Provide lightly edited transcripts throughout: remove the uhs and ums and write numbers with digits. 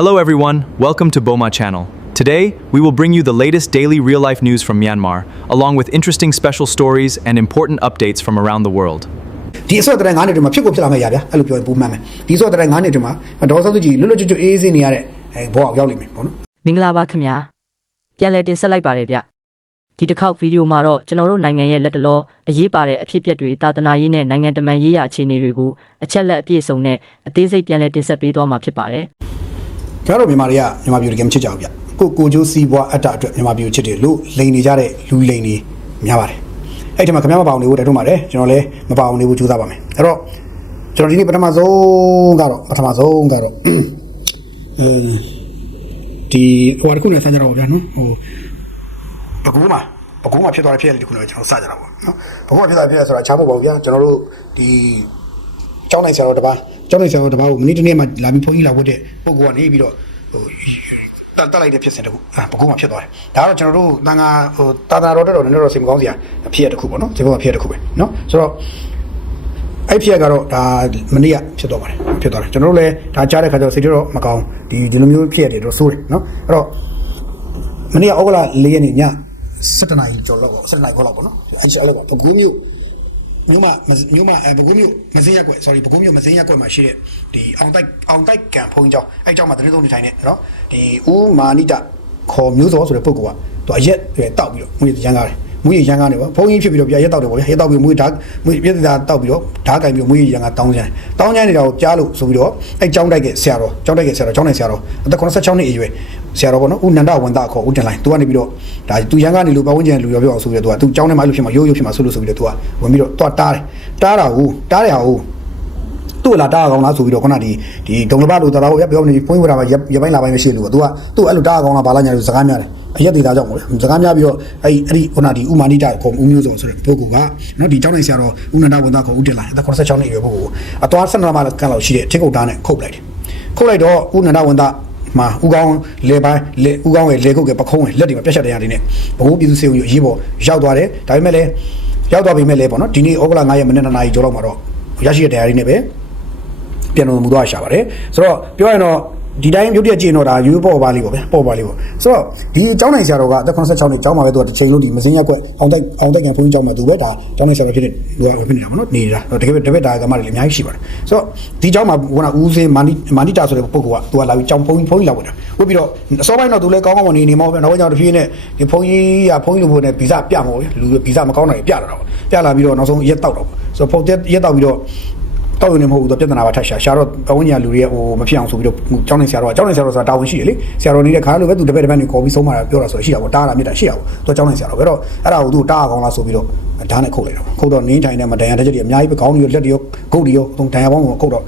Hello everyone, welcome to Boma channel. Today, we will bring you the latest daily real-life news from Myanmar, along with interesting special stories and important updates from around the world. ဒီအစောတရငါးနေတမှာဖြစ်ကိုဖြစ်လာမှာရဗျာအဲ့လိုပြောရင်ပူမှန်းမယ်ဒီအစောတရငါးနေတမှာဒေါ်စောသူကြီးလွတ်လွတ်ကျွတ်ကျွတ်အေးအေးနေရတဲ့ဘောအောင်ရောက်လိမ့်မယ်ပေါ့နော် မင်္ဂလာပါခင်ဗျာပြန်လည်တင်ဆက်လိုက်ပါတယ်ဗျဒီတစ်ခေါက်ဗီဒီယိုမှာတော့ကျွန်တော်တို့နိုင်ငံရဲ့လက်တလောအရေးပါတဲ့အဖြစ်အပျက်တွေတာသနာရေးနဲ့နိုင်ငံတမန်ရေးရာအခြေအနေတွေကိုအချက်လက်အပြည့်စုံနဲ့အသေးစိတ်ပြန်လည်တင်ဆက်ပေးသွားမှာဖြစ်ပါတယ် ကျွန်တော်တို့မြန်မာတွေကမြန်မာပြည်ကမချစ်ကြဘူးဗျကိုကျိုးစီးပွားအတ္တအတွက်မြန်မာပြည်ကိုချစ်တယ်လို့လိန်နေကြတဲ့လူလိန်တွေများပါတယ်အဲ့ဒီမှာခင်ဗျားမပါအောင်နေဖို့တိုက်တွန်းပါတယ်ကျွန်တော်လည်းမပါအောင်နေဖို့ကြိုးစားပါမယ်အဲ့တော့ကျွန်တော်ဒီနေ့ပထမဆုံးကတော့ဒီဟိုတခုနဲ့စကြတော့ဗျာနော်ဟိုပကူးမှာဖြစ်သွားတဲ့ဖြစ်ရတဲ့တခုနဲ့ကျွန်တော်စကြတာပေါ့နော်ပကူးမှာဖြစ်သွားတဲ့ဖြစ်ရဆိုတာချားဖို့ပါဘူးဗျာကျွန်တော်တို့ဒီကျောင်းနိုင်ဆရာတော်တစ်ပါးကိုမိနစ်တစ်နေ့မှလာပြီးဖုန်းကြီးလာဖို့တဲ့ပုဂ္ဂိုလ်ကနေပြီးတော့ဟိုတက်လိုက်တဲ့ဖြစ်စဉ်တခုပကူးမှာဖြစ်သွားတယ်ဒါကတော့ကျွန်တော်တို့တန်ခါဟိုတာတာတော်တော်နဲ့တော့စိတ်မကောင်းစရာဖြစ်ရတခုပေါ့နော်စိတ်မကောင်းဖြစ်ရတခုပဲနော်ဆိုတော့အဲ့ဖြစ်ရကတော့ဒါမနေ့ကဖြစ်သွားပါတယ်ဖြစ်သွားတယ်ကျွန်တော်တို့လည်းဒါကြားတဲ့ခါကျတော့စိတ်တော့မကောင်းဒီလိုမျိုးဖြစ်ရတယ်တော့ဆိုးတယ်နော်အဲ့တော့မနေ့ကဩဂုတ်လ4ရက်နေ့ည7နာရီကျော်လောက်ပေါ့7နာရီခေါ်လောက်ပေါ့နော်အဲ့လိုပေါ့ပကူးမြို့ပကူးမြို့မစင်းရက်ကွက် sorry ပကူးမြို့မစင်းရက်ကွက်မှာရှိတဲ့ဒီအောင်တိုက်ကန်ဖုန်းကျောင်းအဲ့ကျောင်းမှာတရင်သုံးနေထိုင်နေနော်ဒီဦးမာနိတခေါ်မျိုးစောဆိုတဲ့ပုဂ္ဂိုလ်ကသူအရက်တောက်ပြီးတော့မွေးရမ်းကားတယ်မွေးရမ်းကားနေပေါ့ဖုန်းကြီးဖြစ်ပြီးတော့ပြရက်တောက်တယ်ပေါ့ဗျာရက်တောက်ပြီးမွေးပြည့်သားတောက်ပြီးတော့ဓာတ်ကင်ပြီးမွေးရမ်းကားတောင်းကြနေတာကိုကြားလို့ဆိုပြီးတော့အဲ့ကျောင်းတိုက်ရဲ့ဆရာတော်ကျောင်းနိုင်ဆရာတော်အသက်86နှစ်အရွယ်ဆရာတော်ပေါ့နော်ဦးနန္ဒဝန်သားခေါ်ဦးတင်လိုင်းသူကနေပြီးတော့ဒါသူရန်ကနေလူပတ်ဝန်းကျင်လူရောပြောအောင်ဆိုပြီးတော့သူကျောင်းထဲမှာအဲ့လိုဖြစ်မှာရိုးဖြစ်မှာဆိုလို့ဆိုပြီးတော့သူကဝင်ပြီးတော့တွားတားတာကိုသူ့လာတားကောင်လားဆိုပြီးတော့ခုနဒီဒုံလဘလို့တရားဟုတ်ပြောနေဘုန်းကြီးဝါမှာရပိုင်းလာပိုင်းမရှိလို့သူကသူ့အဲ့လိုတားကောင်လားဘာလာညာလို့စကားများတယ်အရက်သေးတာကြောင့်ပေါ့လေစကားများပြီးတော့အဲ့ဒီခုနဒီဥမာနိတခေါ်ဦးမျိုးစုံဆိုတဲ့ပုဂ္ဂိုလ်ကနော်ဒီကျောင်းနိုင်ဆရာတော်ဦးနန္ဒဝန်သားခေါ်ဦးတင်လိုင်းအသက်86နှစ်အရွယ်ပုဂ္ဂိုလ်အသွား12လမှကန်လောက်ရှိတဲ့ထင်းကုတ်တားနဲ့ခုတ်လိုက်တော့ဦးနန္ဒဝန်သားမှာဦးကောင်းလေပိုင်းဦးကောင်းရဲ့လေကုတ်ကပခုံးရဲ့လက်တွေမှာပြက်ချက်တရားတွေနဲ့ဘိုးပြည်သူစေုံကြီးအရေးပေါ်ရောက်သွားတယ်ဒါပေမဲ့လည်းရောက်သွားပြီမဲ့လည်းပေါ့နော်ဒီနေ့ဩဂုတ်လ9ရက်မိနစ်2နာရီကျော်လောက်မှာတော့ရရှိတဲ့တရားတွေနဲ့ပဲပြန်လို့မူသွားရှာပါတယ်ဆိုတော့ပြောရရင်တော့ဒီတိုင်းရုပ်တရက်ကြည့်တော့ဒါရိုးပေါ်ပါလိမ့်ပေါ့ဗျာပေါ်ပါလိမ့်ပေါ့ဆိုတော့ဒီကျောင်းနိုင်ဆရာတော်ကအသက်86နှစ်ကျောင်းမှာပဲသူကတစ်ချိန်လုံးဒီမစင်းရက်ကွက်အောင်တိုက်ကန်ဘုန်းကြီးကျောင်းမှာသူပဲဒါကျောင်းနိုင်ဆရာတော်ဖြစ်တဲ့လူကဖြစ်နေတာပေါ့နော်နေတာတကယ်တပည့်ဒါကမှလည်းအများကြီးရှိပါတယ်ဆိုတော့ဒီကျောင်းမှာကဦးစင်းမာနိတာဆိုတဲ့ပုဂ္ဂိုလ်ကသူကလာပြီးကျောင်းဘုန်းကြီးလာဝင်တာဝတ်ပြီးတော့အစောပိုင်းတော့သူလည်းကောင်းကောင်းနေမှာပဲနောက်ကြောင်တစ်ပြေးနဲ့ဒီဘုန်းကြီးလိုဖို့နဲ့ဗီဇပြမှာပဲလူဗီဇမကောင်းတာပြလာတော့ပြလာပြီးတော့နောက်ဆုံးရက်တောက်တော့ဆိုတော့ဖုန်းရက်တောက်ပြီးတော့တောက်ရုံနဲ့မဟုတ်ဘူးတော့ပြဿနာပါထပ်ရှာတော့ပဝန်းကျင်လူတွေဟိုမဖြစ်အောင်ဆိုပြီးတော့ကျောင်းနေဆရာတော်ဆိုတာတာဝန်ရှိတယ်လေဆရာတော်နေတဲ့ခါလိုပဲသူတပည့်တွေခေါ်ပြီးဆုံးမတာပြောတာဆိုရှိတာပေါ့တားတာမြတ်တာရှိတာပေါ့သူကျောင်းနေဆရာတော်ပဲတော့အဲ့ဒါကိုသူတားအောင်လားဆိုပြီးတော့ဓာတ်နဲ့ခုတ်လိုက်တာခုတ်တော့နင်းထိုင်နဲ့မဒဏ်ရာတစ်ချက်တွေအများကြီးပဲခေါင်းတွေလက်တွေဂုတ်တွေရောဒဏ်ရာပေါင်းကိုခုတ်တော့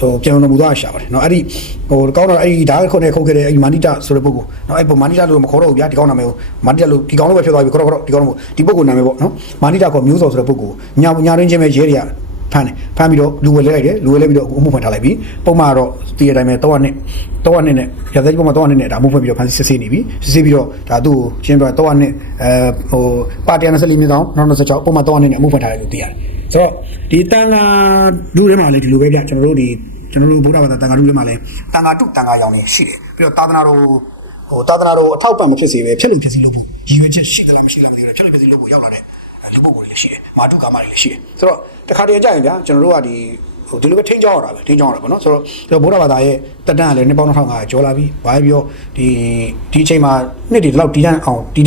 ဟိုပြန်တော်မူသွားရှာပါတယ်နော်အဲ့ဒီဟိုကောင်းတော့အဲ့ဒီဓာတ်ခုတ်နဲ့ခုတ်ခဲ့တဲ့အဲ့ဒီမာနိတဆိုတဲ့ပုဂ္ဂိုလ်နော်အဲ့မာနိတလို့မခေါ်တော့ဘူးဗျာဒီကောင်းနာမည်ကိုမာနိတလို့ဒီကောင်းလို့ပဲဖြစ်သွားပြီခေါ်တော့ဒီကောင်းလို့ဒီပုဂ္ဂိုလ်နာမည်ပေါ့နော်မာနိတခေါ်မျိုးစောဆိုတဲ့ပုဂ္ဂိုလ်ညာရင်းချင်းပဲရဲတွေကဖမ်းပြီးတော့လူဝဲလဲပြီးတော့အမှုဖွင့်ထားလိုက်ပြီပုံမှန်တော့တည်ရတိုင်းပဲ3နှစ်နဲ့ရသက်ကြီးပုံမှန်3နှစ်နဲ့ဒါအမှုဖွင့်ပြီးတော့ဖမ်းစစ်ဆေးနေပြီစစ်ဆေးပြီးတော့ဒါသူ့ကိုရှင်းပြ3နှစ်ဟိုပါတီ24မြင်းဆောင်96ပုံမှန်3နှစ်နဲ့အမှုဖွင့်ထားတယ်လို့သိရတယ်ဆိုတော့ဒီတန်ခါလူထဲမှာလည်းဒီလိုပဲပြကျွန်တော်တို့ဗုဒ္ဓဘာသာတန်ခါလူထဲမှာလည်းတန်ခါတုတန်ခါရောင်နေရှိတယ်ပြီးတော့သာသနာတော်အထောက်ပံ့မဖြစ်စေပဲဖြစ်လို့ဖြစ်စီလို့ရည်ရွယ်ချက်ရှိသလားမရှိလားမသိဘူးဖြစ်လို့ဖြစ်စီလို့ရောက်လာတဲ့လူပုဂ္ဂိုလ်တွေလည်းရှိတယ်မာတုကာမတွေလည်းရှိတယ်ဆိုတော့တခါတည်းကြာရင်ဗျာကျွန်တော်တို့ကဒီလိုပဲထိန်းချောင်းရတာပေါ့နော်ဆိုတော့ဗုဒ္ဓဘာသာရဲ့တက်တန်းကလည်း2500ကျော်လာပြီဘာပဲပြောဒီအချိန်မှာနှစ်တွေလောက်တည်တန်းအောင်တ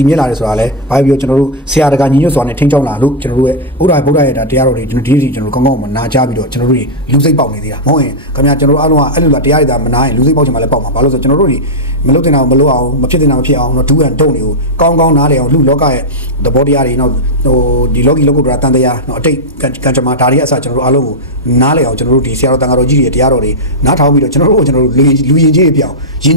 ည်မြဲလာတယ်ဆိုတာလဲဘာပဲပြောကျွန်တော်တို့ဆရာတကာညီညွတ်စွာနဲ့ထိန်းချောင်းလာလို့ကျွန်တော်တို့ရဲ့ဗုဒ္ဓရဲ့တရားတော်တွေကျွန်တော်ဒီကျွန်တော်ကောင်းကောင်းမနာကြပြီးတော့ကျွန်တော်တို့လူစိတ်ပေါက်နေသေးတာမဟုတ်ရင်ခင်ဗျာကျွန်တော်တို့အားလုံးကအဲ့လိုလားတရားတွေဒါမနာရင်လူစိတ်ပေါက်ချင်မှလည်းပေါက်မှာဘာလို့ဆိုကျွန်တော်တို့တွေမလုပ်တင်တာမလုပ်အောင်မဖြစ်တင်တာမဖြစ်အောင်တော့ဒူးန်တုံတွေကိုကောင်းနားလေအောင်လူလောကရဲ့သဘောတရားတွေနောက်ဟိုဒီလောကီလောကုတ္တရာတန်တရားနော်အတိတ်ကံကြမ္မာဒါတွေအစကျွန်တော်တို့အားလုံးကိုနားလေအောင်ကျွန်တော်တို့ဒီဆရာတော်တန်ခါတော်ကြီးတွေတရားတော်တွေနားထောင်ပြီးတော့ကျွန်တော်တို့လူရင်ကြီးတွေပြောင်း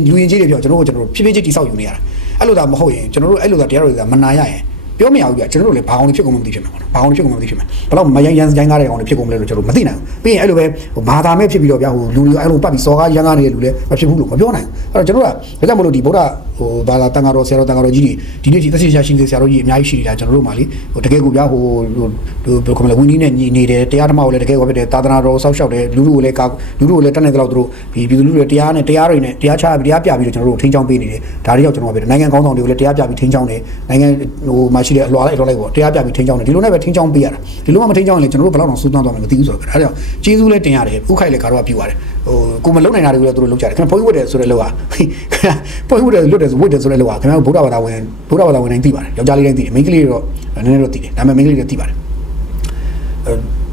လူရင်ကြီးတွေပြောင်းကျွန်တော်တို့ဖြည်းဖြည်းချင်းတိဆောက်ယူနေရတာအဲ့လိုသာမဟုတ်ရင်ကျွန်တော်တို့အဲ့လိုသာတရားတော်တွေကမနာရရင် ပြောမရဘူးပြကျွန်တော်တို့လည်းဘာအောင်ဖြစ်ကုန်မှမသိဖြစ်မှာပေါ့ဘာအောင်ဖြစ်ကုန်မှမသိဖြစ်မှာဘယ်တော့မရမ်းရိုင်းကားတဲ့အောင်ဖြစ်ကုန်မလဲလို့ကျွန်တော်မသိနိုင်ဘူးပြီးရင်အဲ့လိုပဲဘာသာမဲ့ဖြစ်ပြီးတော့ဗျာဟိုလူတွေအဲ့လိုပတ်ပြီးစော်ကားရမ်းကားနေတဲ့လူလည်းမဖြစ်ဘူးလို့မပြောနိုင်ဘူးအဲ့တော့ကျွန်တော်ကဒါကြောင့်မလို့ဒီဗုဒ္ဓဟိုဘာသာတန်ဃာတော်ဆရာတော်တန်ဃာတော်ကြီးတွေဒီနေ့ဒီသက်ရှိရှာရှင်ဆရာတော်ကြီးအများကြီးရှိနေတာကျွန်တော်တို့မှလေဟိုတကယ်ကိုဗျာဟိုဘယ်လိုခေါ်မလဲဝင်းကြီးနဲ့ညီနေတယ်တရားဓမ္မကိုလည်းတကယ်ကိုဖြစ်တယ်သာသနာတော်ဆောက်ရှောက်တယ်လူကိုလည်းလူတို့ကိုလည်းတတ်နိုင်တဲ့လောက်သူတို့ဒီပြည်သူလူတွေတရားနဲ့တရားတွေနဲ့တရားချပြီးတရားပြပြီးတော့ကျွန်တော်တို့ထိန်းချောင်းပေးနေတယ်ဒါတွေကြောင့်ကျွန်တော်ကပြောတယ်နိုင်ငံကောင်းဆောင်တွေကိုလည်းတရားပြပြီးထိန်းချောင်းတယ်နိုင်ငံဟိုမှာရှိတဲ့အလွာလိုက်ပေါ့တရားပြပြီးထိန်းချောင်းတယ်ဒီလိုနဲ့ပဲထိန်းချောင်းပေးရတာဒီလိုမှမထိန်းချောင်းရင်လည်းကျွန်တော်တို့ဘယ်လောက်တော့စူးစမ်းသွားမှမသိဘူးဆိုတော့ဒါကြောင့်ကျေးဇူးလည်းတင်ရတယ်ဥခိုက်လည်းကတော့ပြပါတယ်ဟိုကိုမလုံနိုင်တာတွေကိုလည်းသူတို့လုပ်ကြတယ်ခင်ဗျဘုန်းကြီးဝတ်တယ်ဆိုတဲ့လောကဘုန်းကြီးဝတ်တယ်လွတ်တယ်ဆိုဝတ်တယ်ဆိုတဲ့လောကခင်ဗျဗုဒ္ဓဘာသာဝင်တိုင်းသိပါတယ်ယောက်ျားလေးတိုင်းသိတယ်မိန်းကလေးတွေတော့နည်းနည်းတော့သိတယ်ဒါပေမဲ့မိန်းကလေးတွေသိပါတယ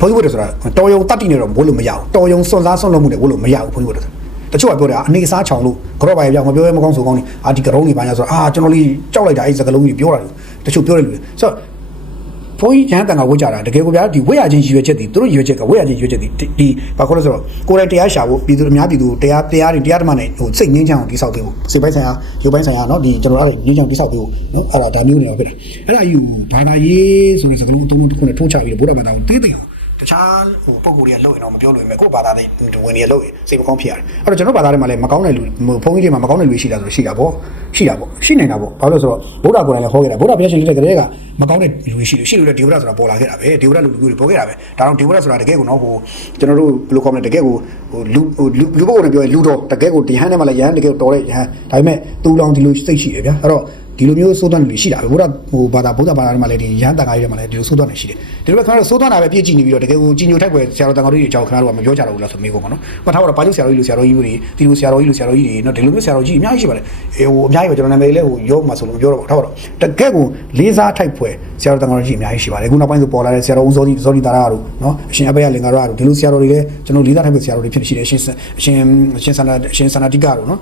်ဘုန်းကြီးဝတ်တယ်ဆိုတာတော်ယုံတတ်တိနေတော့ဘိုးလို့မရဘူးတော်ယုံစွန့်စားစွန့်လို့မှုတွေဘိုးလို့မရဘူးဘုန်းကြီးဝတ်တယ်တချို့ကပြောတယ်အနေစားချောင်လို့ကြော့ပါရဲ့ပြောင်းမပြောရဲမကောင်းဆိုကောင်းနေဒီကရုံးနေပါ냐ဆိုတော့ကျွန်တော်လေးကြောက်လိုက်တာအဲ့စကလုံးကြီးပြောတာတချို့ပြောတယ်လူတွေဆိုတော့ဘုန်းကြီးကျမ်းတန်ကဝတ်ကြတာတကယ်ကိုဗျာဒီဝတ်ရချင်းရည်ရွယ်ချက်ဒီသူတို့ရည်ရွယ်ချက်ကဝတ်ရချင်းရည်ရွယ်ချက်ဒီဘာခေါ်လဲဆိုတော့ကိုယ်တိုင်တရားရှာဖို့ပြည်သူအများပြည်သူတရားဓမ္မနဲ့ဟိုစိတ်ငင်းချမ်းအောင်တိဆောက်ပေးဖို့စိတ်ပိုင်းဆိုင်ရာရုပ်ပိုင်းဆိုင်ရာเนาะဒီကျွန်တော်အဲ့ငင်းချမ်းတိဆောက်ပေးဖို့เนาะအဲ့ဒါမျိုးနေတော့ဖြစ်တာအဲ့ဒါယူဘာသာရေးဆိုတဲ့စကားလုံးအသုံးတစ်ခုနဲ့ထိုးချပြီးတော့ဗုဒ္ဓဘာသာကိုသိသိအောင်တခြားဟိုပုံကိုယ်တွေကလုပ်ရင်တော့မပြောလို့ရမယ်ကိုယ်ဘာသာတွေဝင်နေလို့စိတ်မကောင်းဖြစ်ရတယ်အဲ့တော့ကျွန်တော်ဘာသာတွေမှာလည်းမကောင်းတဲ့လူဘုန်းကြီးတွေမှာမကောင်းတဲ့လူရှိတာဆိုရှိတာပေါ့ရှိနေတာပေါ့ဘာလို့ဆိုတော့ဗုဒ္ဓကိုယ်တိုင်လည်းဟောခဲ့တာဗုဒ္ဓဘုရားရှင်လက်ထက်ကလေးကမကောင်းတဲ့လူရှိလို့ဒေဝရဆိုတာပေါ်လာခဲ့တာပဲဒေဝရလူတွေပေါ်ခဲ့တာပဲဒါတော့ဒေဝရဆိုတာတကယ်ကိုနော်ဟိုကျွန်တော်တို့ဘယ်လိုခေါ်မလဲတကယ်ကိုဟိုလူပုဂ္ဂိုလ်တွေပြောရင်လူတော်တကယ်ကိုဒီဟန်ထဲမှာလည်းယဟန်တကယ်တော်တဲ့ယဟန်ဒါပေမဲ့တူလောင်ဒီလိုစိတ်ရှိတယ်ဗျာအဲ့တော့ဒီလိုမျိုးစိုးသွမ်းနေရှိတာပဲဗုဒ္ဓဘာသာတွေမှာလည်းဒီရဟန်းတန်ခါးတွေမှာလည်းဒီလိုစိုးသွမ်းနေရှိတယ်ဒီလိုပဲခင်ဗျားတို့စိုးသွမ်းတာပဲပြည့်ကြည့်နေပြီးတော့တကယ်ကိုကြီးညိုထိုက်ပွဲဆရာတော်တန်ခါးတွေအကြောင်းခင်ဗျားတို့ကမပြောကြတော့ဘူးလားဆိုမေးကုန်ပါနော်။ဘာထားတော့ဘာလို့ဆရာတော်ကြီးတွေဒီလိုဆရာတော်ကြီးတွေနော်ဒီလိုမျိုးဆရာတော်ကြီးအများကြီးရှိပါတယ်။ဟိုအများကြီးပဲကျွန်တော်နာမည်လေးဟိုရောမှာဆိုလို့ပြောတော့ထားတော့တကယ်ကိုလေးစားထိုက်ပွဲဆရာတော်တန်ခါးကြီးအများကြီးရှိပါတယ်။အခုနောက်ပိုင်းဆိုပေါ်လာတဲ့ဆရာတော်ဦးဇောတိတာရတို့နော်အရှင်အဘယလင်္ကာရတို့ဒီလိုဆရာတော်တွေလည်းကျွန်တော်လေးစားထိုက်ပွဲဆရာတော်တွေဖြစ်ရှိတယ်ရှင်စန္ဒတိကတို့နော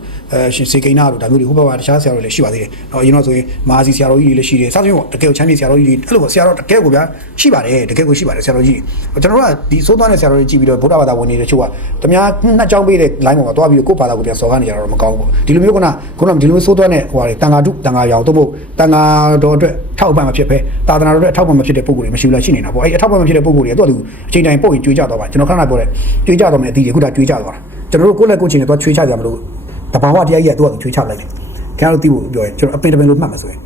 ်ရှင်စေကိန်းနာတို့ဒါမျိုးတွေဟိုဘက်မှာတခြားဆရာတော်တွေလည်းရှိပါသေးတယ်။နော်အရင်တော့ဆိုရင်မာစီဆရာတော်ကြီးတွေလည်းရှိတယ်။စသဖြင့်ပေါ့တကယ်ကိုချမ်းမြေဆရာတော်ကြီးတွေအဲ့လိုပေါ့ဆရာတော်တကယ်ကိုဗျာရှိပါတယ်တကယ်ကိုရှိပါတယ်ဆရာတော်ကြီးကျွန်တော်တို့ကဒီစိုးသွမ်းတဲ့ဆရာတော်ကြီးကြည့်ပြီးတော့ဗုဒ္ဓဘာသာဝင်နေတဲ့ချို့ကတများနှစ်ကြောင်းပေးတဲ့ line ပေါ်မှာတွားပြီးတော့ကိုယ့်ဘာသာကိုပြန်စော်ကားနေကြတော့မကောင်းဘူးဒီလိုမျိုးခုနဒီလိုမျိုးစိုးသွမ်းတဲ့ဟိုဟာတွေတန်ဃာတုတန်ဃာရောင်တို့မို့တန်ဃာတော်အတွက်ထောက်ပံ့မဖြစ်ပဲသာသနာတော်အတွက်ထောက်ပံ့မဖြစ်တဲ့ပုံကိုယ်တွေမရှိဘူးလားရှိနေတာပေါ့အဲ့အထောက်ပံ့မဖြစ်တဲ့ပုံကိုယ်တွေကတော့သူအချိန်တိုင်းပုတ်ရင်ကြွေးကြတော့ပါကျွန်တော်ခဏပြောတဲ့ကြွေးကြတော့မယ်အတီးအခုဒါကြွေးကြသွားတာကျွန်တော်တို့ကိုယ့်လက်ကိုယ်ချင်းတွေတော့ချွေးချကြမလို့တဘာဝတရားကြီးကသူကချွေးချလိုက်တယ်ခင်ဗျားတို့သိဖို့ပြောရင်ကျွန်တော်အပင်တပင်လို့မှတ်မှာဆိုရင်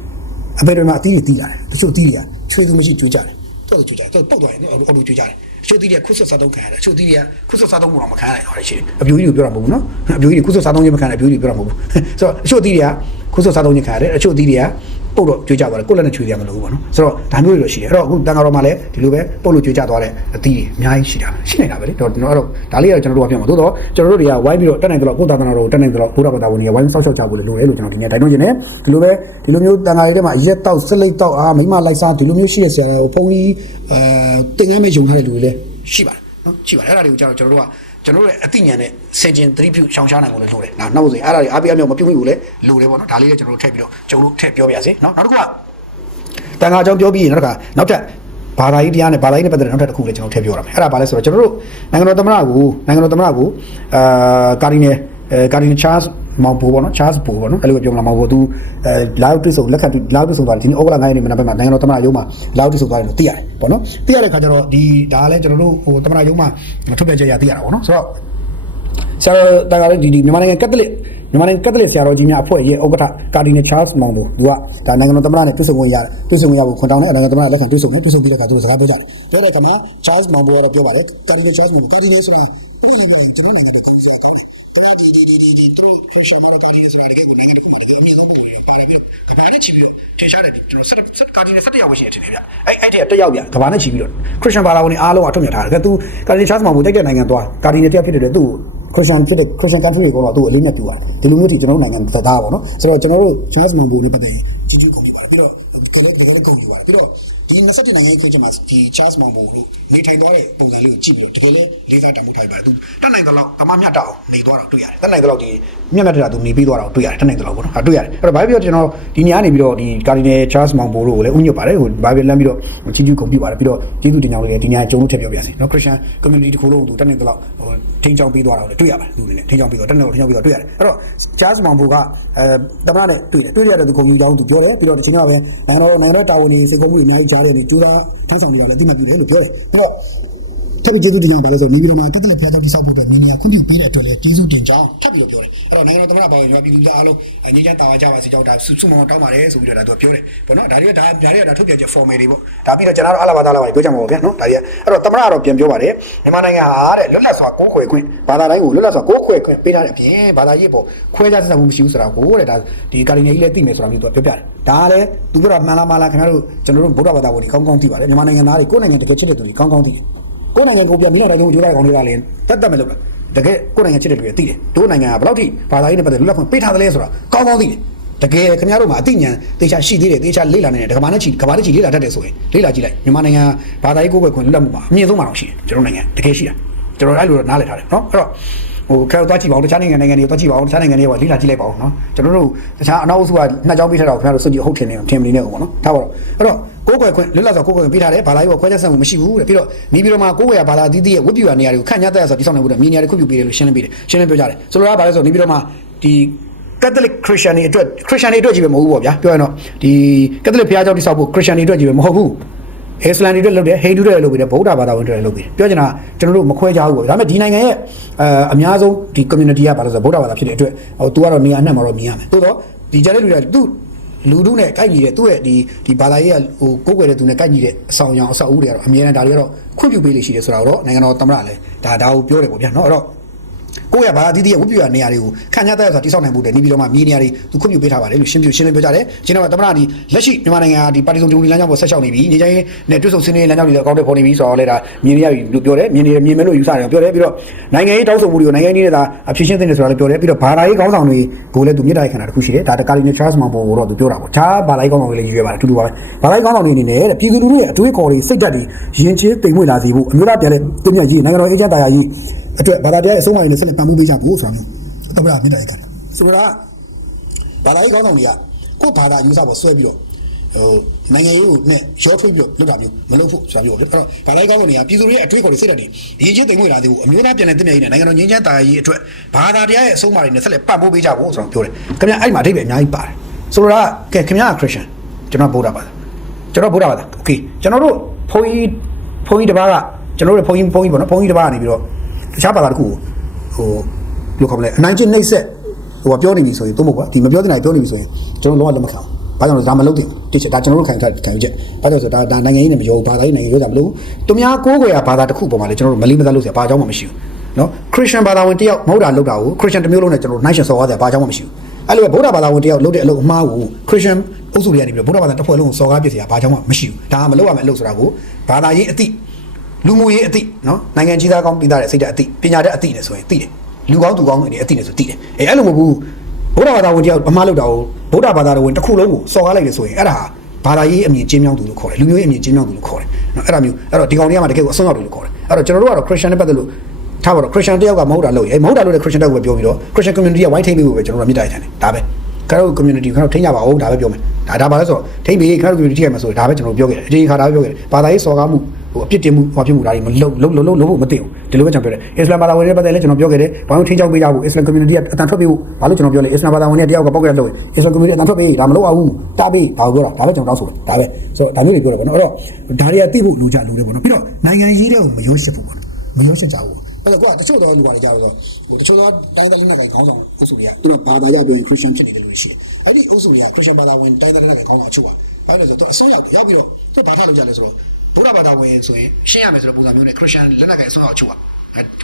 အပေတွေမှာအသီးတွေတီးလာတယ်တချို့အသီးတွေကချွေးသူမရှိကြွေးကြတယ်တော့ကြွေးကြတယ်တော့ပုတ်သွားရင်တော့အော်လို့ကြွေးကြတယ်တချို့အသီးတွေကခုဆွတ်စားသုံးခံရတယ်တချို့အသီးတွေကခုဆွတ်စားသုံးမှုတော့မခံရဟောတယ်ရှိတယ်အပြိုကြီးကိုပြောတာမဟုတ်ဘူးနော်အပြိုကြီးခုဆွတ်စားသုံးခြင်းမခံရအပြိုကြီးပြောတာမဟုတ်ဘူးဆိုတော့တချို့အသီးတွေကခုဆွတ်စားသုံးခြင်းခံရတယ်တချို့အသီးတွေကပုတ်တော့ကြွေးကြသွားတယ်ကိုယ့်လက်နဲ့ချွေးရမလို့ပေါ့နော်ဆိုတော့ဒါမျိုးတွေတော့ရှိတယ်အဲ့တော့အခုတန်ဃာတော်မှာလည်းဒီလိုပဲပုတ်လို့ကြွေးကြသွားတဲ့အသီးတွေအများကြီးရှိနေတာပဲလေတော့ကျွန်တော်အဲ့တော့ဒါလေးကတော့ကျွန်တော်တို့ကပြောမှာသို့တော့ကျွန်တော်တို့တွေကဝိုင်းပြီးတော့တက်နိုင်တယ်လို့ကိုယ်သာသနာတော်ကိုတက်နိုင်တယ်လို့ဘုရားဘာသာဝင်တွေကဝိုင်းဆောက်ရှောက်ကြဖို့လိုတယ်လို့ကျွန်တော်ဒီနေ့တိုက်တွန်းခြင်းနဲ့ဒီလိုပဲဒီလိုမျိုးတန်ဃာတွေထဲမှာရက်တောက်ဆက်လိတ်တောက်မိမလိုက်စားဒီလိုမျိုးရှိရဆရာကိုဘုန်းကြီးတင်ငန်းမဲ့ယုံထားတဲ့လူတွေလည်းရှိပါတယ်နော်ရှိပါတယ်အဲ့ဒါတွေကိုကျွန်တော်တို့ရဲ့အသိဉာဏ်နဲ့စင်ကျင်သတိပြုရှောင်ရှားနိုင်ဖို့လည်းလိုတယ်နောက်ဆိုရင်အဲ့ဒါတွေအားပေးအမြောက်မပြုတ်မိဘူးလေလိုတယ်ပေါ့နော်ဒါလေးလည်းကျွန်တော်တို့ထည့်ပြီးတော့ကျွန်တော်တို့ထည့်ပြောပြရစေနော်နောက်တစ်ခုကတန်ခါအကြောင်းပြောပြီးရင်နောက်ထပ်ဘာသာရေးတရားနဲ့ဘာသာရေးနဲ့ပတ်သက်တဲ့နောက်ထပ်တစ်ခုလည်းကျွန်တော်ထည့်ပြောရမယ်အဲ့ဒါဘာလဲဆိုတော့ကျွန်တော်တို့နိုင်ငံတော်သမ္မတကိုကာဒီနယ်ချားစ်မောင်ဘူပေါ့နော်ချားစ်ဘူပေါ့နော်အဲ့လိုပြောမလားမောင်ဘူသူလာရောက်တွေ့ဆုံလက်ခံလာရောက်တွေ့ဆုံပါတယ်ဒီနေ့ဩဂုတ်လ9ရက်နေ့မနက်ပိုင်းမှာနိုင်ငံတော်သမ္မတရုံးမှာလာရောက်တွေ့ဆုံပါတယ်လို့သိရတယ်ပေါ့နော်သိရတဲ့ခါကျတော့ဒါလည်းကျွန်တော်တို့ဟိုသမ္မတရုံးမှာထုတ်ပြန်ချက်ရသိရတာပေါ့နော်ဆိုတော့ဆရာတော်တန်ခါလေးဒီမြန်မာနိုင်ငံကက်သလစ်ဆရာတော်ကြီးများအဖွဲ့ရဲ့ဥက္ကဋ္ဌကာဒီနယ်ချားစ်မောင်ဘူသူကဒါနိုင်ငံတော်သမ္မတနဲ့တွေ့ဆုံခွင့်ရဖို့ခွင့်တောင်းတဲ့နိုင်ငံတော်သမ္မတလက်ခံတွေ့ဆုံပြီးတဲ့အခါသူတို့စကားပြောကြတယ်ပြောတဲ့အခါမှာချားစ်မောင်ဘူကတော့ပြောပါတယ်ကာဒီနယ်ချားစ်မောင်ဘူကာဒီနယ်ဆိုတာဘုရားလည်းကျွန်တော်နိုင်ငံတော်ကောင်းစရာကောင်းတယ်တရားဒီတို့ဖက်ရှင်နာတို့ကာဒီနယ်ဆိုတာတကယ်ကိုနိုင်ငံတော်မှာတကယ်အမြင့်ဆုံးလို့ပါတယ်ပြီးကဘာနဲ့ချီပြီးတော့ထေချတယ်ကျွန်တော်ဆက်ကာဒီနယ်17ယောက်ရှိတယ်ထင်တယ်ဗျအဲ့ဒီတက်ရောက်ဗျကဘာနဲ့ချီပြီးတော့ခရစ်ယာန်ဘာသာဝင်တွေအားလုံးအထွတ်မြတ်ထားတယ်သူကာဒီနယ်ချားစ်မောင်ဘူတိုက်တဲ့နိုင်ငံသွားကာဒီနယ်တရားဖြစ်တဲ့သူ့ခရစ်ယာန်ဖြစ်တဲ့ Christian country တွေကတော့သူ့အလေးမြတ်ပြုပါတယ်ဒီလိုမျိုးထိကျွန်တော်တို့နိုင်ငံသက်သားပေါ့နော်ဆိုတော့ကျွန်တော်တို့ Charles Mambo နဲ့ပတ်သက်ရင်ကြီးကျူးကုန်ပြီပါတယ်ပြီးတော့တကယ်လည်းကုန်ပြီပါတယ်ပြီးတော့ဒီ ဒီ27နိုင်ငံရေးခန့်မှာဒီ Charles Mambo လို့နေထိုင်သွားတဲ့ပုံစံလေးကိုကြည့်ပြီးတော့တကယ်လဲလေးစားတမှုထားပါတယ်သူတက်နိုင်တော့တမမြတ်တော့နေသွားတော့တွေ့ရတယ်တက်နိုင်တော့ဒီမြတ်မြတ်တာသူနေပြီးသွားတော့တွေ့ရတယ်တက်နိုင်တော့ပေါ့နော်တွေ့ရတယ်အဲ့တော့ဘာဖြစ်လို့ကျွန်တော်ဒီညနေပြီးတော့ဒီ Cardinal Charles Mambo လို့လည်းဥညွတ်ပါတယ်ဟိုဘာဖြစ်လမ်းပြီးတော့ချီးကျူးဂုဏ်ပြုပါတယ်ပြီးတော့ကျေးဇူးတင်ကြောင်းလေးဒီညကျုံလို့ထည့်ပြောပြစီနော် Christian community တစ်ခုလုံးသူတက်နိုင်တော့ဟိုထိန်းချောင်းပြီးသွားတာလည်းတွေ့ရပါတယ်သူအနေနဲ့ထိန်းချောင်းပြီးတော့တက်နိုင်တော့ထိန်းချောင်းပြီးတော့တွေ့ရတယ်အဲ့တော့ Charles Mambo ကတမနဲ့တွေ့ရတဲ့သူဂုဏ်ယူကြောင်းသူပြောတယ်ပြီးတော့ဒီချိန်ကပဲနိုင်ငံတော်တာဝန်တွေစိတ်ကုံမှုအများကြီးကြားတယ်ဒီကျိုးသားထမ်းဆောင်နေရလည်းအသိမှတ်ပြုတယ်လို့ပြောတယ်အဲ့တော့ထပ်ပြီးကျေးဇူးတင်ကြောင်းပါလို့ဆိုနေပြီးတော့မှကက်သလစ်ဘုရားကျောင်းတိစောက်ဖို့အတွက်နေနေခွင့်ပြုပေးတဲ့အတွက်လည်းကျေးဇူးတင်ကြောင်းထပ်ပြီးတော့ပြောတယ်အဲ့တော့နိုင်ငံတော်သမ္မတပေါင်းရွာပြည်သူများအားလုံးငြိမ်းချမ်းသာဝကြပါစေကြောင်းဒါစုမောင်းတောင်းပါတယ်ဆိုပြီးတော့ဒါသူပြောတယ်ပေါ့နော်ဒါတွေကထုတ်ပြန်ချက် formal တွေပေါ့ဒါပြီးတော့ကျွန်တော်တို့အလားပါသားလာပါပြောကြမှာပေါ့ဗျာနော်ဒါတွေကအဲ့တော့သမ္မတကတော့ပြန်ပြောပါတယ်မြန်မာနိုင်ငံဟာတဲ့လွတ်လပ်စွာကိုးကွယ်ခွင့်ဘာသာတိုင်းကိုလွတ်လပ်စွာကိုးကွယ်ခွင့်ပေးထားတဲ့အပြင်ဘာသာရေးပေါ့ခွဲခြားဆက်ဆံမှုမရှိဘူးဆိုတာကိုတဲ့ဒါဒီကာရီနယ်ကြီးလည်းသိမယ်ဆိုတာမျိုးသူကပြောပြတယ်ဒါကလည်းသူပြောတာမှန်လားမလားခင်ဗျားတို့ကျွန်တော်တို့ဗုဒ္ဓဘာသာဝင်တွေကောင်းကောင်းသိပါတယ်မြန်မာနိုင်ငံသားတွေကိုယ်နိုင်ငံတကယ်ချစ်တဲ့သူတွေကောင်းကောင်းသိတယ်ကိုယ်နိုင်ငံကိုပြန်ပြီးတော့တိုင်းလုံးကြိုးရအောင်နေတာလည်းတက်တက်မယ်လို့တကယ်ကိုယ်နိုင်ငံချစ်တဲ့လူတွေသိတယ်တို့နိုင်ငံကဘယ်လောက်ထိဘာသာရေးနဲ့ပတ်သက်လွတ်လပ်ခွင့်ပေးထားသလဲဆိုတာကောင်းကောင်းသိတယ်တကယ်ခင်ဗျားတို့မှာအသိဉာဏ်သေချာရှိသေးတယ်သေချာလေ့လာနေတယ်ကမ္ဘာနဲ့ချီလေ့လာတတ်တယ်ဆိုရင်လေ့လာကြည့်လိုက်မြန်မာနိုင်ငံဘာသာရေးကိုယ်ပဲခွင့်လွတ်လပ်မှုမှာအမြင့်ဆုံးမှာတော့ရှိတယ်ကျွန်တော်နိုင်ငံတကယ်ရှိတာကျွန်တော်အဲ့လိုနားလည်ထားတယ်နော်အဲ့တော့ဟိုခါတော့ကြည့်ပါဦးတခြားနိုင်ငံတွေတော့ကြည့်ပါဦးတခြားနိုင်ငံတွေကလေ့လာကြည့်လိုက်ပါဦးနော်ကျွန်တော်တို့တခြားအနောက်အစုကနှစ်ကြောင်းပေးထားတော့ခင်ဗျားတို့စွန့်ကြည့်ဟုတ်ထင်မနေနဲ့ဦးပေါ့နော်ဒါပါတော့အဲ့တော့ကိုယ်ကွယ်ခွင့်လွတ်လပ်စွာကိုယ်ကွယ်ခွင့်ပေးထားတယ်ဘာသာရေးကိုခွဲခြားဆက်မှုမရှိဘူးတဲ့ပြီးတော့နေပြီးတော့မှကိုယ်ကွယ်ဘာသာအသီးသီးရဲ့ဝတ်ပြုရာနေရာတွေကိုခန့်ညားတက်ရဆိုတိစောင့်နေဖို့တဲ့မြေနေရာတွေခွင့်ပြုပေးတယ်လို့ရှင်းလင်းပြောကြတယ်ဆိုလိုတာကဘာလဲဆိုနေပြီးတော့မှဒီ Catholic Christian တွေအတွက်ကြီးပဲမဟုတ်ဘူးပေါ့ဗျာပြောရင်တော့ဒီ Catholic ဘုရားကျောင်းတိစောက်ဖို့ Christian တွေအတွက်ကြီးပဲမဟုတ်ဘူး Islam တွေအတွက်လုပ်တယ်ဟိန္ဒူတွေလုပ်ပြီးတယ်ဗုဒ္ဓဘာသာဝင်တွေလုပ်ပြီးတယ်ပြောချင်တာကျွန်တော်တို့မခွဲခြားဘူးပေါ့ဒါပေမဲ့ဒီနိုင်ငံရဲ့အများဆုံးဒီ community ကဘာလို့ဆိုဗုဒ္ဓဘာသာဖြစ်တဲ့အတွက်ဟို तू ကတော့နေရာအနှံ့မှာတော့မြင်ရမယ်သို့တော့ဒီကြားတဲ့လူတွေကသူလူတို့နဲ့ကိုက်ညီတဲ့သူ့ရဲ့ဒီဘာသာရေးကဟိုကိုယ်ကွယ်တဲ့သူနဲ့ကိုက်ညီတဲ့အဆောင်အယောင်အဆောက်အဦတွေကတော့အမြဲတမ်းဒါတွေကတော့ခွင့်ပြုပေးလို့ရှိတယ်ဆိုတာတော့နိုင်ငံတော်သမ္မတလည်းဒါကိုပြောတယ်ပေါ့ဗျာနော်အဲ့တော့ကိုယ့်ရဲ့ဘာသာတည်တည်ရဲ့ဝတ်ပြုရာနေရာတွေကိုခန့်ညားတဲ့ဆိုတာတိစောက်နိုင်ဖို့တဲ့နေပြီးတော့မှမြေနေရာတွေသူခွင့်ပြုပေးထားပါတယ်လို့ရှင်းလင်းပြောကြတယ်။ကျွန်တော်ကသမ္မတဒီလက်ရှိမြန်မာနိုင်ငံကဒီပါတီစုံဒီလမ်းကြောင်းပေါ်ဆက်လျှောက်နေပြီ။ညီချင်းနဲ့တွဲဆုံဆင်းရေးလမ်းကြောင်းတွေလည်းအကောင့်တွေပေါ်နေပြီဆိုတော့လည်းဒါမြင်ရပြီလို့ပြောတယ်။မြင်မယ်လို့ယူဆတယ်ပြောတယ်ပြီးတော့နိုင်ငံရေးတောင်းဆိုမှုတွေကိုနိုင်ငံရေးနဲ့သာအဖြစ်ရှင်းသင့်တယ်ဆိုတာလည်းပြောတယ်ပြီးတော့ဘာသာရေးခေါင်းဆောင်တွေကိုလည်းသူမြစ်တာခန္ဓာတစ်ခုရှိတယ်။ဒါတကာလီနဲ့ Charles Mambo ကိုတော့သူပြောတာပေါ့။ခြားဘာသာရေးခေါင်းဆောင်တွေလည်းယူရပါတယ်အတူတူပါပဲ။ဘာသာရေးခေါင်းဆောင်တွေအနေနဲ့တဲ့ပြည်သူလူထုရဲ့အတွေးခေါ်တွေစိတ်ဓာတ်တွေယဉ်ကျေးတိမ်မွေ့လာစေဖို့အမျိုးသားပြန်လဲတင်ပြကြီးနိုင်ငံတော်အေဂျင့်တာယာကြီးအတွက်ဘာသာတရားရဲ့အဆုံးအမတွေနဲ့ဆက်လက်ပံ့ပိုးပေးကြဖို့ဆိုတာမျိုးသမ္မတမြစ်တာရေးခံတယ်ဆိုတော့ဘာသာရေးခေါင်းဆောင်တွေကကိုယ်ဘာသာယူဆပေါ်ဆွဲပြီးတော့ဟိုနိုင်ငံရေးကိုနဲ့ရောထွေးပြီးတော့လုပ်တာမျိုးမလုပ်ဖို့ဆိုတာမျိုးလေအဲ့တော့ဘာသာရေးခေါင်းဆောင်တွေကပြည်သူတွေရဲ့အတွေးခေါ်တွေစိတ်ဓာတ်တွေရင်းချင်းသိမ်မွေ့လာသေးဘူးအမျိုးသားပြန်လည်တည်မြဲရေးနဲ့နိုင်ငံတော်ငြိမ်းချမ်းသာယာရေးအတွက်ဘာသာတရားရဲ့အဆုံးအမတွေနဲ့ဆက်လက်ပံ့ပိုးပေးကြဖို့ဆိုတော့ပြောတယ်ခင်ဗျအဲ့မှာအဓိပ္ပာယ်အများကြီးပါတယ်ဆိုတော့ကဲခင်ဗျားခရစ်ယာန်ကျွန်တော်ဗုဒ္ဓဘာသာโอเคကျွန်တော်တို့ဘုန်းကြီးတစ်ပါးကကျွန်တော်တို့ဘုန်းကြီးပေါ့နော်ဘုန်းကြီးတစ်ပါးကနေပြီးတော့တခြားဘာသာတစ်ခုဟိုလို့ခေါ်မလဲအနိုင်ကျင့်နှိပ်စက်ဟိုပြောနေပြီဆိုရင်တော့မဟုတ်ကွာဒီမပြောတဲ့နိုင်ပြောနေပြီဆိုရင်ကျွန်တော်လုံးဝလက်မခံဘူးဘာကြောင့်လဲဒါမလုပ်တင်တိကျဒါကျွန်တော်တို့ခံယူချက်ဘာကြောင့်ဆိုဒါနိုင်ငံရေးနဲ့မရောဘာသာရေးနိုင်ငံရေးကြမလို့သူများကိုးကွယ်ရာဘာသာတစ်ခုပေါ်မှာလေကျွန်တော်တို့မလေးမသားလို့ဆရာဘာကြောင့်မှမရှိဘူးနော်ခရစ်ယာန်ဘာသာဝင်တယောက်မဟုတ်တာလုပ်တာကိုခရစ်ယာန်တစ်မျိုးလုံးနဲ့ကျွန်တော်တို့နိုင်ရှင်စော်ကားတယ်ဘာကြောင့်မှမရှိဘူးအဲ့လိုပဲဗုဒ္ဓဘာသာဝင်တယောက်လုပ်တဲ့အလုပ်အမှားကိုခရစ်ယာန်အုပ်စုတွေကနေပြီးတော့ဗုဒ္ဓဘာသာတစ်ဖွဲ့လုံးကိုစော်ကားပြစ်စရာဘာကြောင့်မှမရှိဘူးဒါကမလုပ်ရမယ့်အလုပ်ဆိုတာကိုဘာသာရေးအသိလူမှုရေးအသိနော်နိုင်ငံကြီးသားကောင်းပြည်သားတဲ့စိတ်ဓာတ်အသိပညာတတ်အသိနဲ့ဆိုရင်သိတယ်လူကောင်းသူကောင်းတွေအသိနဲ့ဆိုသိတယ်အဲ့လိုမဟုတ်ဘူးဗုဒ္ဓဘာသာဝင်တယောက်အမှားလုပ်တာကိုဗုဒ္ဓဘာသာဝင်တစ်ခုလုံးကိုစော်ကားလိုက်တယ်ဆိုရင်အဲ့ဒါဘာသာရေးအမြင်ကျင်းမြောင်းသူလို့ခေါ်တယ်လူမျိုးရေးအမြင်ကျင်းမြောင်းသူလို့ခေါ်တယ်နော်အဲ့ဒါမျိုးအဲ့တော့ဒီကောင်တွေကမှတကယ်ကိုအဆုံးရောက်တယ်လို့ခေါ်တယ်အဲ့တော့ကျွန်တော်တို့ကတော့ခရစ်ယာန်နဲ့ပတ်သက်လို့ထားပါတော့ခရစ်ယာန်တယောက်ကမဟုတ်တာလုပ်ရင်မဟုတ်တာလုပ်တဲ့ခရစ်ယာန်တယောက်ကိုပြောပြီးတော့ခရစ်ယာန် community ကဝိုင်းထိန်းပေးဖို့ပဲကျွန်တော်တို့မြစ်တာရတဲ့ဒါပဲကျွန်တော်တို့ community ကတော့ထိန်းကြပါဦးဒါပဲပြောမယ်ဒါပါလဲဆိုတော့ထိန်းပေးကျွန်တော်တို့ community ကမှဆိုဒါပဲကျွန်တော်ပြောခဲ့တယ်အချိန်ခါဒါပဲပြောခဲ့တယ်ဘာသာရေးစော်ကားမှုဟိုအပြစ်တင်မှုဟောဖြစ်မှုဒါတွေမလုပ်ဖို့မသိဘူးဒီလိုပဲကျွန်တော်ပြောတယ်အစ္စလာမ်ဘာသာဝင်တွေပတ်သက်လဲကျွန်တော်ပြောခဲ့တယ်ဘာလို့ထိန်းချောင်းပေးကြဖို့အစ္စလာမ် community ကအတန်ထွက်ပေးဖို့ဘာလို့ကျွန်တော်ပြောလဲအစ္စလာမ်ဘာသာဝင်တွေတယောက်ကပောက်ကြတယ်လို့အစ္စလာမ် community အတန်ထွက်ပေးဒါမလုပ်အောင်တားပေးဘာလို့ပြောတာဒါပဲကျွန်တော်တောင်းဆိုတယ်ဒါပဲဆိုတော့ဒါမျိုးတွေပြောတယ်ပေါ့နော်အဲ့တော့ဒါတွေကသိဖို့လိုကြလို့တယ်ပေါ့နော်ပြီးတော့နိုင်ငံရေးတွေကိုမရောရှစ်ဖို့ပေါ့မရောရှစ်ကြဘူးအဲ့တော့တချို့တော့လူတွေကြတော့တချို့တော့တိုင်းတိုင်းနဲ့တိုင်းခေါင်းဆောင်အုပ်စုတွေကသူကဘာသာရပြောရင်ခရစ်ယာန်ဖြစ်နေတယ်လို့ရှိတယ်အဲ့ဒီအုပ်စုတွေကခရစ်ယာန်ဘာသာဝင်တိုင်းတိုင်းနဲ့ခေါင်းဆောင်အချို့ပါဘာလို့လဲဆိုတော့အဆုံးရောက်ပြီးတော့သူဘာသာလုပ်ကြလဲဆိုတော့ဗုဒ္ဓဘာသာဝင်ဆိုရင်ရှင်းရမယ်ဆိုတဲ့ပုံစံမျိုးနဲ့ခရစ်ယာန်လက်နက်ကိုင်အဆုံးရောက်အချို့ပ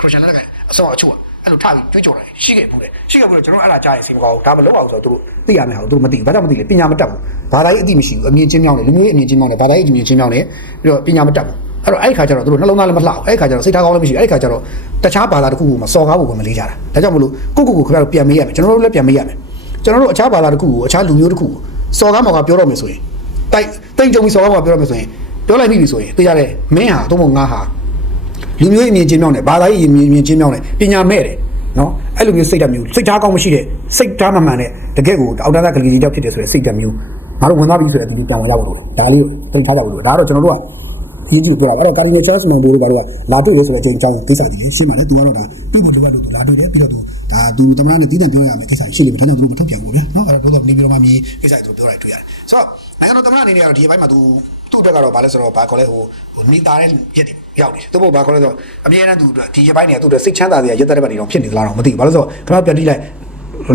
ါခရစ်ယာန်လက်နက်ကိုင်အဆုံးရောက်အချို့ပါအဲ့လိုထားပြီးတွေးကြော်တယ်ရှိခဲ့ဘူးလေရှိခဲ့ဘူးလေကျွန်တော်အဲ့လာကြားရစီမကောင်းဒါမလုပ်အောင်ဆိုတော့သူတို့သိရမယ်ဟာသူတို့မသိဘူးဘာကြောင့်မသိလဲပညာမတတ်ဘူးဘာသာရေးအသိမရှိဘူးအမြင်ချင်းမြောင်းတယ်လူမျိုးရေးအမြင်ချင်းမြောင်းတယ်ဘာသာရေးအမြင်ချင်းမြောင်းတယ်ပြီးတော့ပညာမတတ်ဘူးအဲ့တော့အဲ့ခါကျတော့သူတို့နှလုံးသားလည်းမလှအောင်အဲ့ခါကျတော့စိတ်ထားကောင်းလည်းမရှိအဲ့ခါကျတော့တခြားဘာသာတစ်ခုကိုမစော်ကားဖို့ကမလေးကြတာဒါကြောင့်မလို့ကိုခင်ဗျားတို့ပြန်မေးရမယ်ကျွန်တော်တို့လည်းပြန်မေးရမယ်ကျွန်တော်တို့အခြားဘာသာတစ်ခုကိုအခြားလူမျိုးတစ်ခုကိုစော်ကားမော်ကပြောတော့မယ်ဆိုရင်တိတ်ကြုံပြီးစော်ကားမော်ပြောတော့မယ်ဆိုရင် ပြောလိုက်ပြီဆိုရင်သိရတယ်မင်းဟာတော့ငါဟာလူမျိုးအမြင်ချင်းမြောင်းတယ်ဘာသာရေးအမြင်ချင်းမြောင်းတယ်ပညာမဲ့တယ်နော်အဲ့လိုမျိုးစိတ်ဓာတ်မျိုးစိတ်ဓာတ်ကောင်းမရှိတဲ့စိတ်ဓာတ်မမှန်တဲ့တကယ့်ကိုအောက်တန်းသားကလေးတွေဖြစ်တယ်ဆိုတဲ့စိတ်ဓာတ်မျိုးငါတို့ဝင်သွားပြီဆိုတဲ့ဒီပြန်ဝင်ရဖို့လို့ဒါလေးကိုသိထားကြဖို့လို့ဒါတော့ကျွန်တော်တို့ကရေးကြည့်ပြောတာအဲ့တော့ကာဒီနယ်ချားစမောင်ဘိုးတို့ကတော့လာတွေ့လို့ဆိုတဲ့အချိန်အကြောင်းကိစ္စကြီးလေရှင်းပါလေသူကတော့ဒါပြဖို့လိုအပ်လို့သူလာတွေ့တယ်ပြီးတော့သူဒါသူသမဏနဲ့တီးတန်ပြောရမယ်ကိစ္စရှိလိမ့်မယ်ဒါကြောင့်သူတို့မထုတ်ပြန်ဘူးဗျာနော်အဲ့တော့နေပြီးတော့မှမြေကိစ္စတွေသူတို့ပြောတာတွေ့ရတယ်ဆိုတော့နိုင်ငံတော်သမဏအနေနဲ့ကတော့ဒီအပိုင်းမှာသူ့အတွက်ကတော့ဗာလဲဆိုတော့ဘာခေါ်လဲဟိုမိသားတဲ့ရက်တွေရောက်နေတယ်သူ့ဘုဘာခေါ်လဲဆိုတော့အမြဲတမ်းသူဒီရက်ပိုင်းတွေကသူ့အတွက်စိတ်ချမ်းသာစရာရက်တဲ့ဘက်တွေတော့ဖြစ်နေသလားတော့မသိဘူးဘာလို့ဆိုတော့ခဏပြန်ကြည့်လိုက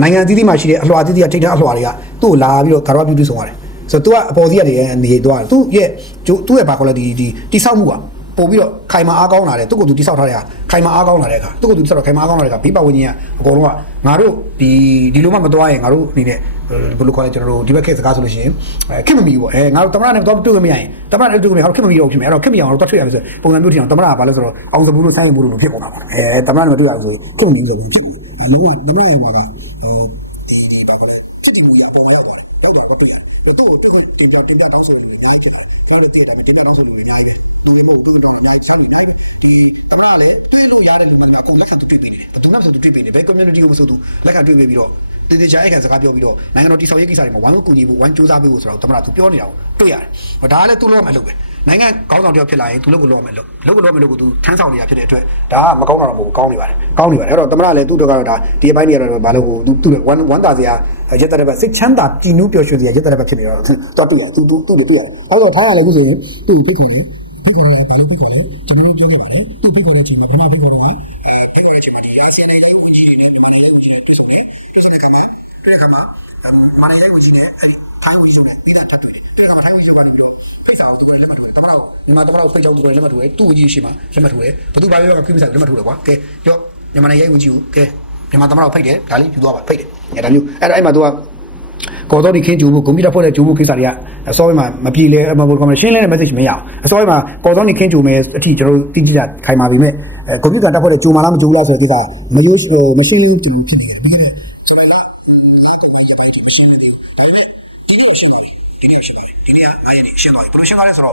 ်နိုင်ငံအသီးသီးမှာရှိတဲ့အလှော်အသီးသီးကထိတ်တဲ့အလှော်တွေကသူ့ကိုလာပြီးတော့ဂါရဝပြုတုဆောင်ရတယ်ဆိုတော့ तू ကအပေါ်စီကနေနေသွားတယ်သူ့ရဲ့ဘာခေါ်လဲဒီတိဆောက်မှုကပို့ပြီးတော့ခိုင်မာအားကောင်းလာတယ်သူ့ကိုယ်သူတိဆောက်ထားတဲ့ခိုင်မာအားကောင်းလာတဲ့အခါသူ့ကိုယ်သူတိဆောက်တော့ခိုင်မာအားကောင်းလာတဲ့အခါဘေးပတ်ဝန်းကျင်ကအကုန်လုံးကငါတို့ဒီလိုမှမသွားရင်ငါတို့အနေနဲ့ဘယ်လိုခေါ်လဲကျွန်တော်တို့ဒီဘက်ခေတ်စကားဆိုလို့ရှိရင်ခက်မမီဘူးပေါ့ငါတို့တမရနဲ့တော့တွေ့လို့မရရင်တမရနဲ့တွေ့လို့မရတော့ခက်မမီတော့ဖြစ်မယ်အဲ့တော့ခက်မီအောင်တော့တွေ့ရမယ်ဆိုပုံစံမျိုးထင်အောင်တမရကဘာလဲဆိုတော့အောင်စဘူးလို့ဆိုင်းမှုလို့ဖြစ်ကုန်တာပေါ့တမရနဲ့မတွေ့ရဘူးဆိုရင်ခက်မမီဆိုရင်ဖြစ်တယ်လုံးဝတမရရဲ့မှာကဒီဘာခေါ်လဲစစ်တီမူရပေါ်မှာရောက်သွားတယ်တော့တော့တွေ့ရတယ်တော့တင်ပြတောင်းဆိုလို့နိုင်ဖြစ်လာတယ်ခေါင်းနဲ့တည့်တယ်တင်ပြတောင်းဆိုလို့နိုင်တယ်လူတွေမဟုတ်ဘူးတော့နိုင်ချမ်းနေနိုင်ဒီတမရလည်းတွေ့လို့ရတဲ့လူမှန်အကုန်လက်ခံတွေ့ပေးနေတယ်ဘယ်သူမှဆိုတွေ့ပေးနေဘယ် community ကိုဆိုသူလက်ခံတွေ့ပေးပြီးတော့တည်တည်ချာရဲ့ခံစကားပြောပြီးတော့နိုင်ငံတော်တည်ဆောက်ရေးကိစ္စတွေမှာဝိုင်းဝန်းကူညီဖို့ဝိုင်းကြိုးစားပေးဖို့ဆိုတော့တမရသူပြောနေတာကိုတွေ့ရတယ်ဒါကလည်းသူ့လောက်မှလုပ်ပဲနိုင်ငံခေါင်းဆောင်တယောက်ဖြစ်လာရင်သူလုပ်ကိုလုပ်မယ်လို့ကိုသူထမ်းဆောင်နေတာဖြစ်တဲ့အတွက်ဒါကမကောင်းတာတော့မဟုတ်ဘူးကောင်းနေပါတယ်အဲ့တော့တမရလည်းသူ့တော့ကတော့ဒါဒီအပိုင်းတွေကတော့ဘာလို့ဟိုသူဝမ်းသာစရာရက်တဲ့ဘက်စိတ်ချမ်းသာတည်နူးပျော်ရွှင်စရာရက်တဲ့ဘက်ဖြစ်နေတော့တော့တွေ့ရသူတွေတွေ့ရတယ်အဲ့တော့ထားရလည်းခုဆိုရင်သူ့ကိုဖိတ်ခေါ်တယ်ဘာလို့ဖိတ်ခေါ်လဲကျွန်တော်ပြောခဲ့ပါတယ်သူ့ဖိတ်ခေါ်တဲ့အချိန်မှာဘာမှဖိတ်ခေါ်တော့ပြောတဲ့အချိန်မှာဒီအာဆီယံနိုင်ငံဝန်ကြီးတွေနဲ့မြန်မာနိုင်ငံဝန်ကြီးတွေတွေ့ဆုံတယ်တွေ့တဲ့အခါမှာမာနယ်ဝန်ကြီးနဲ့အဲ့ထိုင်းဝန်ကြီးနဲ့ပြီးတာထပ်တွေ့တယ်တွေ့တဲ့အခါမှာထိုင်းဝန်ကြီးရောက်လာပြီးတော့ဖိတ်စာကိုသူတို့လက်မှတ်ထိုးတယ်တမတော့မြန်မာတမတော့ဖိတ်ကြောင်းသူတို့လက်မှတ်ထိုးတယ်သူ့ဝန်ကြီးရှိမှလက်မှတ်ထိုးတယ်ဘသူဘာပြောကဖိတ်စာလက်မှတ်ထိုးတယ်ကွာကဲပြောမြန်မာနိုင်ငံဝန်ကြီးကိုကဲမြန်မာတမတော့ဖိတ်တယ်ဒါလေးယူသွားပါဖိတ်တယ်အဲ့ဒါမျိုးအဲ့မှာသူကကော်တော်ဒီခင်းကျူဖို့ကွန်ပျူတာဖွဲ့တဲ့ကျူဖို့ကိစ္စတွေကအစောပိုင်းမှာမပြေလဲမဟုတ်ဘူးရှင်းလင်းတဲ့ message မရအောင်အစောပိုင်းမှာကော်တော်ဒီခင်းကျူမယ်အထိကျွန်တော်တို့တိတိကျခိုင်မာပြီမဲ့ကွန်ပျူတာတက်ဖွဲ့တဲ့ကျူမလားမကျူလားဆိုတဲ့ကိစ္စမရှိတူဖြစ်နေတယ်ပြီးခဲ့တဲ့ကျွန်တော်ကဒီမှာရပိုက်ဒီမရှင်းနေသေးဘူးဒါပေမဲ့ဒီနေ့ရှင်းပါပြီဒီနေ့ရှင်းပါပြီရှင်းသွားပြီဘယ်လိုရှင်းသွားလဲဆိုတေ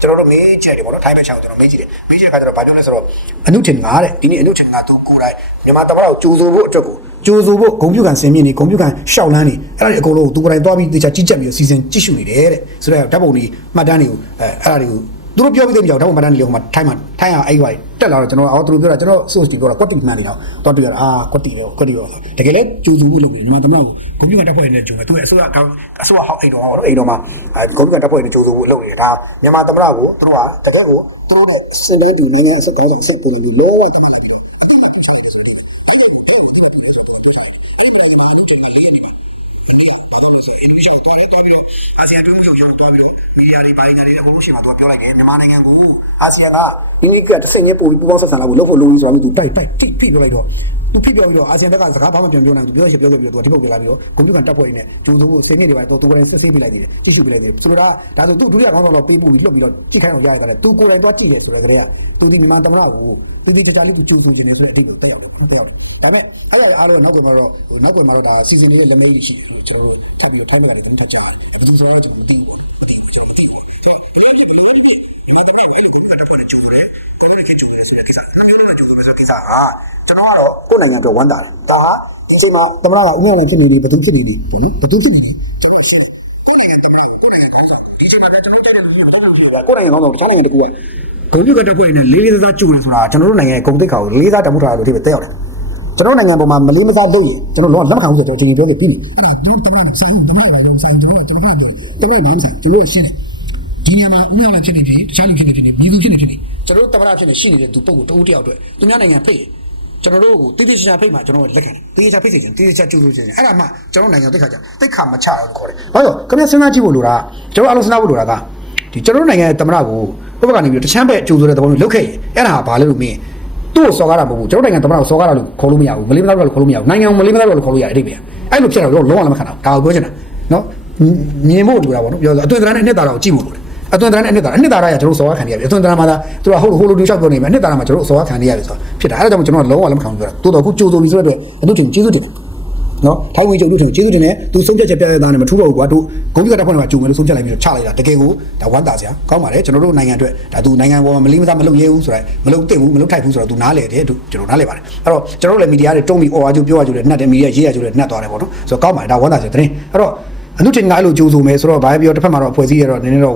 ာ့ကျွန်တော်တို့မေးချက်တွေပေါ့နော်ထိုင်းဘက်ချောင်းကျွန်တော်မေးကြည့်တယ်မေးကြည့်တဲ့အခါကျတော့ဘာပြောလဲဆိုတော့အနုထင်ငါတဲ့ဒီနေ့အနုထင်ငါသူကိုယ်တိုင်မြန်မာတမတော်ကြိုးစိုးဖို့အတွက်ကိုကြိုးစိုးဖို့ဂုံပြူကန်ဆင်မြင့်နေဂုံပြူကန်ရှောက်လန်းနေအဲ့ဒါတွေအကုန်လုံးသူကိုယ်တိုင်သွားပြီးတေချာကြီးကြက်ပြီးစီစဉ်ကြည့်ရှုနေတယ်တဲ့ဆိုတော့ဓာတ်ပုံတွေမှတ်တမ်းတွေကိုအဲ့ဒါတွေကိုသူတို့ပြောပြီးသိကြအောင်ဓာတ်ပုံမှတ်တမ်းတွေဟိုမှာထိုင်းအောင်အဲ့ဟိုတက်လာတော့ကျွန်တော်သူတို့ပြောတာကျွန်တော် source တွေပြောတာ quality မှန်နေတော့တော့တွေ့ရတာquality ရောတကယ်လဲကြိုးစိုးဖို့လုပ်နေမြန်မာတမတော်ကိုဂုံပြူကန်တက်ဖွဲ့နေတဲ့ဂျုံပဲသူအစိုးရဟောက်အိမ်တော်မှာဂုံပြူကန်တက်ဖွဲ့နေတဲ့ဂျိုးစိုးဖို့လုပ်နေတာဒါမြန်မာတမတော်ကိုသူတို့ကတကယ်ကိုသူတို့နဲ့စင်တိုင်းဒီနိုင်ငံအစကောင်းဆောင်ဆက်ပြင်ပြီးလောကတမလာပြီးတော့အတူတူဆက်နေတယ်ဆိုတဲ့အဲ့ဒီတော့ကိုသူကပြောဆိုတော့ဆိုင်အဲ့ဒီတော့အခုချိန်မှာလေးနေပါဘာလို့လဲဆိုရင်ဒီချက်တော့လည်းတော့ပြီးတော့အာဆီယံတွင်းချုပ်ရောက်သွားပြီးတော့မီဒီယာတွေပိုင်းတွေအကုန်လုံးရှင်းမှာသူကပြောလိုက်တယ်မြန်မာနိုင်ငံကိုအာဆီယံကဒီနေ့ကတစ်ဆင့်ချင်းပို့ပြီးပူပေါင်းဆက်ဆံလာဖို့လုပ်ဖို့လိုပြီးဆိုတော့သူတိုက်ဖိပြောလိုက်တော့သူဖိပြောပြီးတော့အာဆီယံဘက်ကစကားဘာမှပြောနိုင်ဘူးပြောခဲ့ပြီးတော့သူကဒီပုတ်ပြလာပြီးတော့ကွန်ပျူတာတက်ဖွဲ့နေဂျိုးသူကိုဆင်းနေတွေပါတော့သူကိုယ်တိုင်စစ်ဆေးပြလိုက်နေတယ်ကြည့်ရှုပြလိုက်နေတယ်ဆိုတော့ဒါဆိုသူဒုတိယခေါင်းဆောင်တော့ပေးပို့ပြီးလွတ်ပြီးတော့ကြည့်ခိုင်းအောင်ရရတာလေသူကိုယ်တိုင်သွားကြည့်တယ်ဆိုတဲ့ကလေးကသူဒီမြန်မာသမ္မတကိုသူဒီတခြားလေးသူကြိုးစုခြင်းနေဆိုတဲ့အတိတ်ကိုတက်ရောက်တယ်ဒါပေမဲ့အဲ့ဒါအားလုံးနောက်ကတော့ဒါစီစဉ်နေတဲ့လက်မဲကြီးရှိကျွန်တော်တို့ထပ်ပြီးထိုင်းမှာလည်းကျွန်တော်ထပ်ကြားတယ်ဒီဆိုတော့ကျွန်တော်မသိဘူးကျွန်တော်ကတော့ကိုယ်နိုင်ငံအတွက်ဝမ်းသာတယ်ဒါဟာဒီချိန်မှာသမ္မတကဥပမာဖြစ်နေတယ်ဘယ်သူဖြစ်နေလဲကျွန်တော်ရှင်းကိုယ်နိုင်ငံသမ္မတကိုယ်နိုင်ငံဒီချိန်မှာကျွန်တော်တို့ကိုယ်နိုင်ငံကောင်းတော့တခြားနိုင်ငံတကူကဂုံပြူကတက်ဖွဲ့နေလေးစားကျူတယ်ဆိုတာကျွန်တော်တို့နိုင်ငံရဲ့ဂုံတိတ်ခါကိုလေးစားတမှုထားလို့ဒီပဲတက်ရောက်တယ်ကျွန်တော်နိုင်ငံပေါ်မှာမလေးမစားလုပ်ရင်ကျွန်တော်လုံးဝလက်မခံဘူးဆိုတော့ဒီပြောဆိုပြီးနေအဲ့ဒါဘယ်တော့မှမဆိုင်ဘူးဘယ်လိုလဲဆိုင်ကျွန်တော်တကယ်နိုင်ဆိုင်ကျွန်တော်ရှင်းတယ်ဒီနေရာမှာဥနာလည်းဖြစ်နေပြီတခြားလူဖြစ်နေပြီပြည်သူဖြစ်နေပြီကျွန်တော်သမ္မတဖြစ်နေရှိနေတဲ့သူပုံကိုတဦးတယောက်အတွက်သူများနိုင်ငံဖိတ်ကျွန်တော်တို့ကိုတိတိကျကျဖိတ်မှာကျွန်တော်လက်ခံတယ်တိတိကျဖိတ်စီတိတိကျကျကျူးလို့ချင်းအဲ့ဒါမှကျွန်တော်နိုင်ငံတိတ်ခါကြတိတ်ခါမချအောင်ခေါ်တယ်ဘာလို့ခင်ဗျစဉ်းစားကြည့်ဖို့လိုတာကျွန်တော်အလုံးစဉ်းစားဖို့လိုတာကဒီကျွန်တော်နိုင်ငံသမ္မတကိုဘက်ကနေပြီးတချမ်းပဲကျူးဆိုတဲ့သဘောမျိုးလုပ်ခဲ့ရင်အဲ့ဒါဘာလဲလို့မင်းသူ့ကိုစော်ကားတာမဟုတ်ဘူးကျွန်တော်နိုင်ငံသမ္မတကိုစော်ကားတာလို့ခေါ်လို့မရဘူးမလေးမသားလို့ခေါ်လို့မရဘူးနိုင်ငံကိုမလေးမသားလို့ခေါ်လို့ရတယ်အတိတ်ပဲအဲ့လိုဖြစ်တော့လုံးဝလက်မခံတော့ဒါကိုပြောချင်တာနော်မြင်ဖို့လိုတာပေါ့နော်ပြောအသွင်သဏ္ဍာန်နဲ့အနှစ်သာရကိုကြည့်ဖို့လိုတယ်အသွင်သဏ္ဍာန်နဲ့အနှစ်သာရကျွန်တော်စော်ကားခံရပြီအသွင်သဏ္ဍာန်မှာသူကဟိုလိုတူလျှောက်ပြောနေမယ်အနှစ်သာရမှာကျွန်တော်စော်ကားခံရပြီဆိုတော့ဖြစ်တာအဲ့ဒါကြောင့်ကျွန်တော်လုံးဝလက်မခံဘူးပြောတာတိုးတော့အခုကြိုးစုံပြီဆိုတော့အတူတူကျေးဇူးတင် နော်ထိုင်းဝင်ကြုံလို့တယ်ကျေးဇူးတင်တယ်သူဆုံးဖြတ်ချက်ပြရတဲ့သားနဲ့မထူးတော့ဘူးကွာတို့ဂုံးပြတဲ့ဖွဲ့မှာကြုံမယ်လို့ဆုံးဖြတ်လိုက်ပြီးတော့ချလိုက်တာတကယ်ကိုဒါဝမ်းသာစရာကောင်းပါတယ်ကျွန်တော်တို့နိုင်ငံအတွက်ဒါသူနိုင်ငံပေါ်မှာမလီမသားမလုပ်ရဲဘူးဆိုတော့မလုပ်သင့်ဘူးမလုပ်ထိုက်ဘူးဆိုတော့သူနားလေတယ်တို့ကျွန်တော်နားလေပါတယ်အဲ့တော့ကျွန်တော်တို့လည်းမီဒီယာတွေတုံးပြီးအော်အားကျပြောအားကျတယ်နှက်တယ်မီဒီယာရေးရကျတယ်နှက်သွားတယ်ပေါ့နော်ဆိုတော့ကောင်းပါတယ်ဒါဝမ်းသာစရာတဲ့အဲ့တော့အမှုတင်ငါအဲ့လိုကြိုးစုံမယ်ဆိုတော့ဘာပြောတစ်ဖက်မှာတော့အဖွဲ့အစည်းရတော့နည်းနည်းတော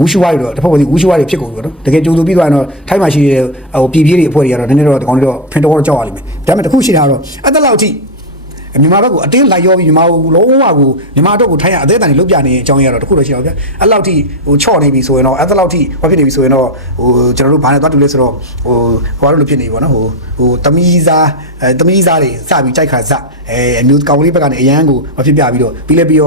့ဝူရှူဝါးတွေတော့တစ်ဖက်ဝူရှူဝါးတွေဖြစ်ကုန်ပြီပေါ့နော်တကယ်ကြိုးစုံပြီးသွားရင်တော့ထိုင်းမှာရှိတဲ့ဟိုပြည်ပြည်တွေအဖွဲ့တွေကတော့နည်းနည်းတော့ဒီကောင်တွေတော့ဖင်တော်တော့ကြောက်ရလိမ့်မယ်ဒါပေမဲ့တစ်ခုရှိတာကတော့အဲ့တလောက်ထိမြန်မာဘက်ကအတင်းလိုက်ရောပြီးမြန်မာကိုလုံးဝကိုမြန်မာတော့ကိုထိုင်းရအသေးအတန်တွေလုတ်ပြနေတဲ့အကြောင်းရတော့တခုတော့ရှိတော့ဗျအဲ့လောက်ထိဟိုချော့နေပြီဆိုရင်တော့အဲ့လောက်ထိဘာဖြစ်နေပြီဆိုရင်တော့ဟိုကျွန်တော်တို့ဘာနဲ့သွားတူလဲဆိုတော့ဟိုဘာလို့လို့ဖြစ်နေပြီပေါ့နော်ဟိုတမီးစားတွေစပြီးကြိုက်ခါစအမျိုးကောင်လေးဘက်ကနေအရန်ကိုမဖြစ်ပြပြီးတော့ပြီးလဲပြီးရ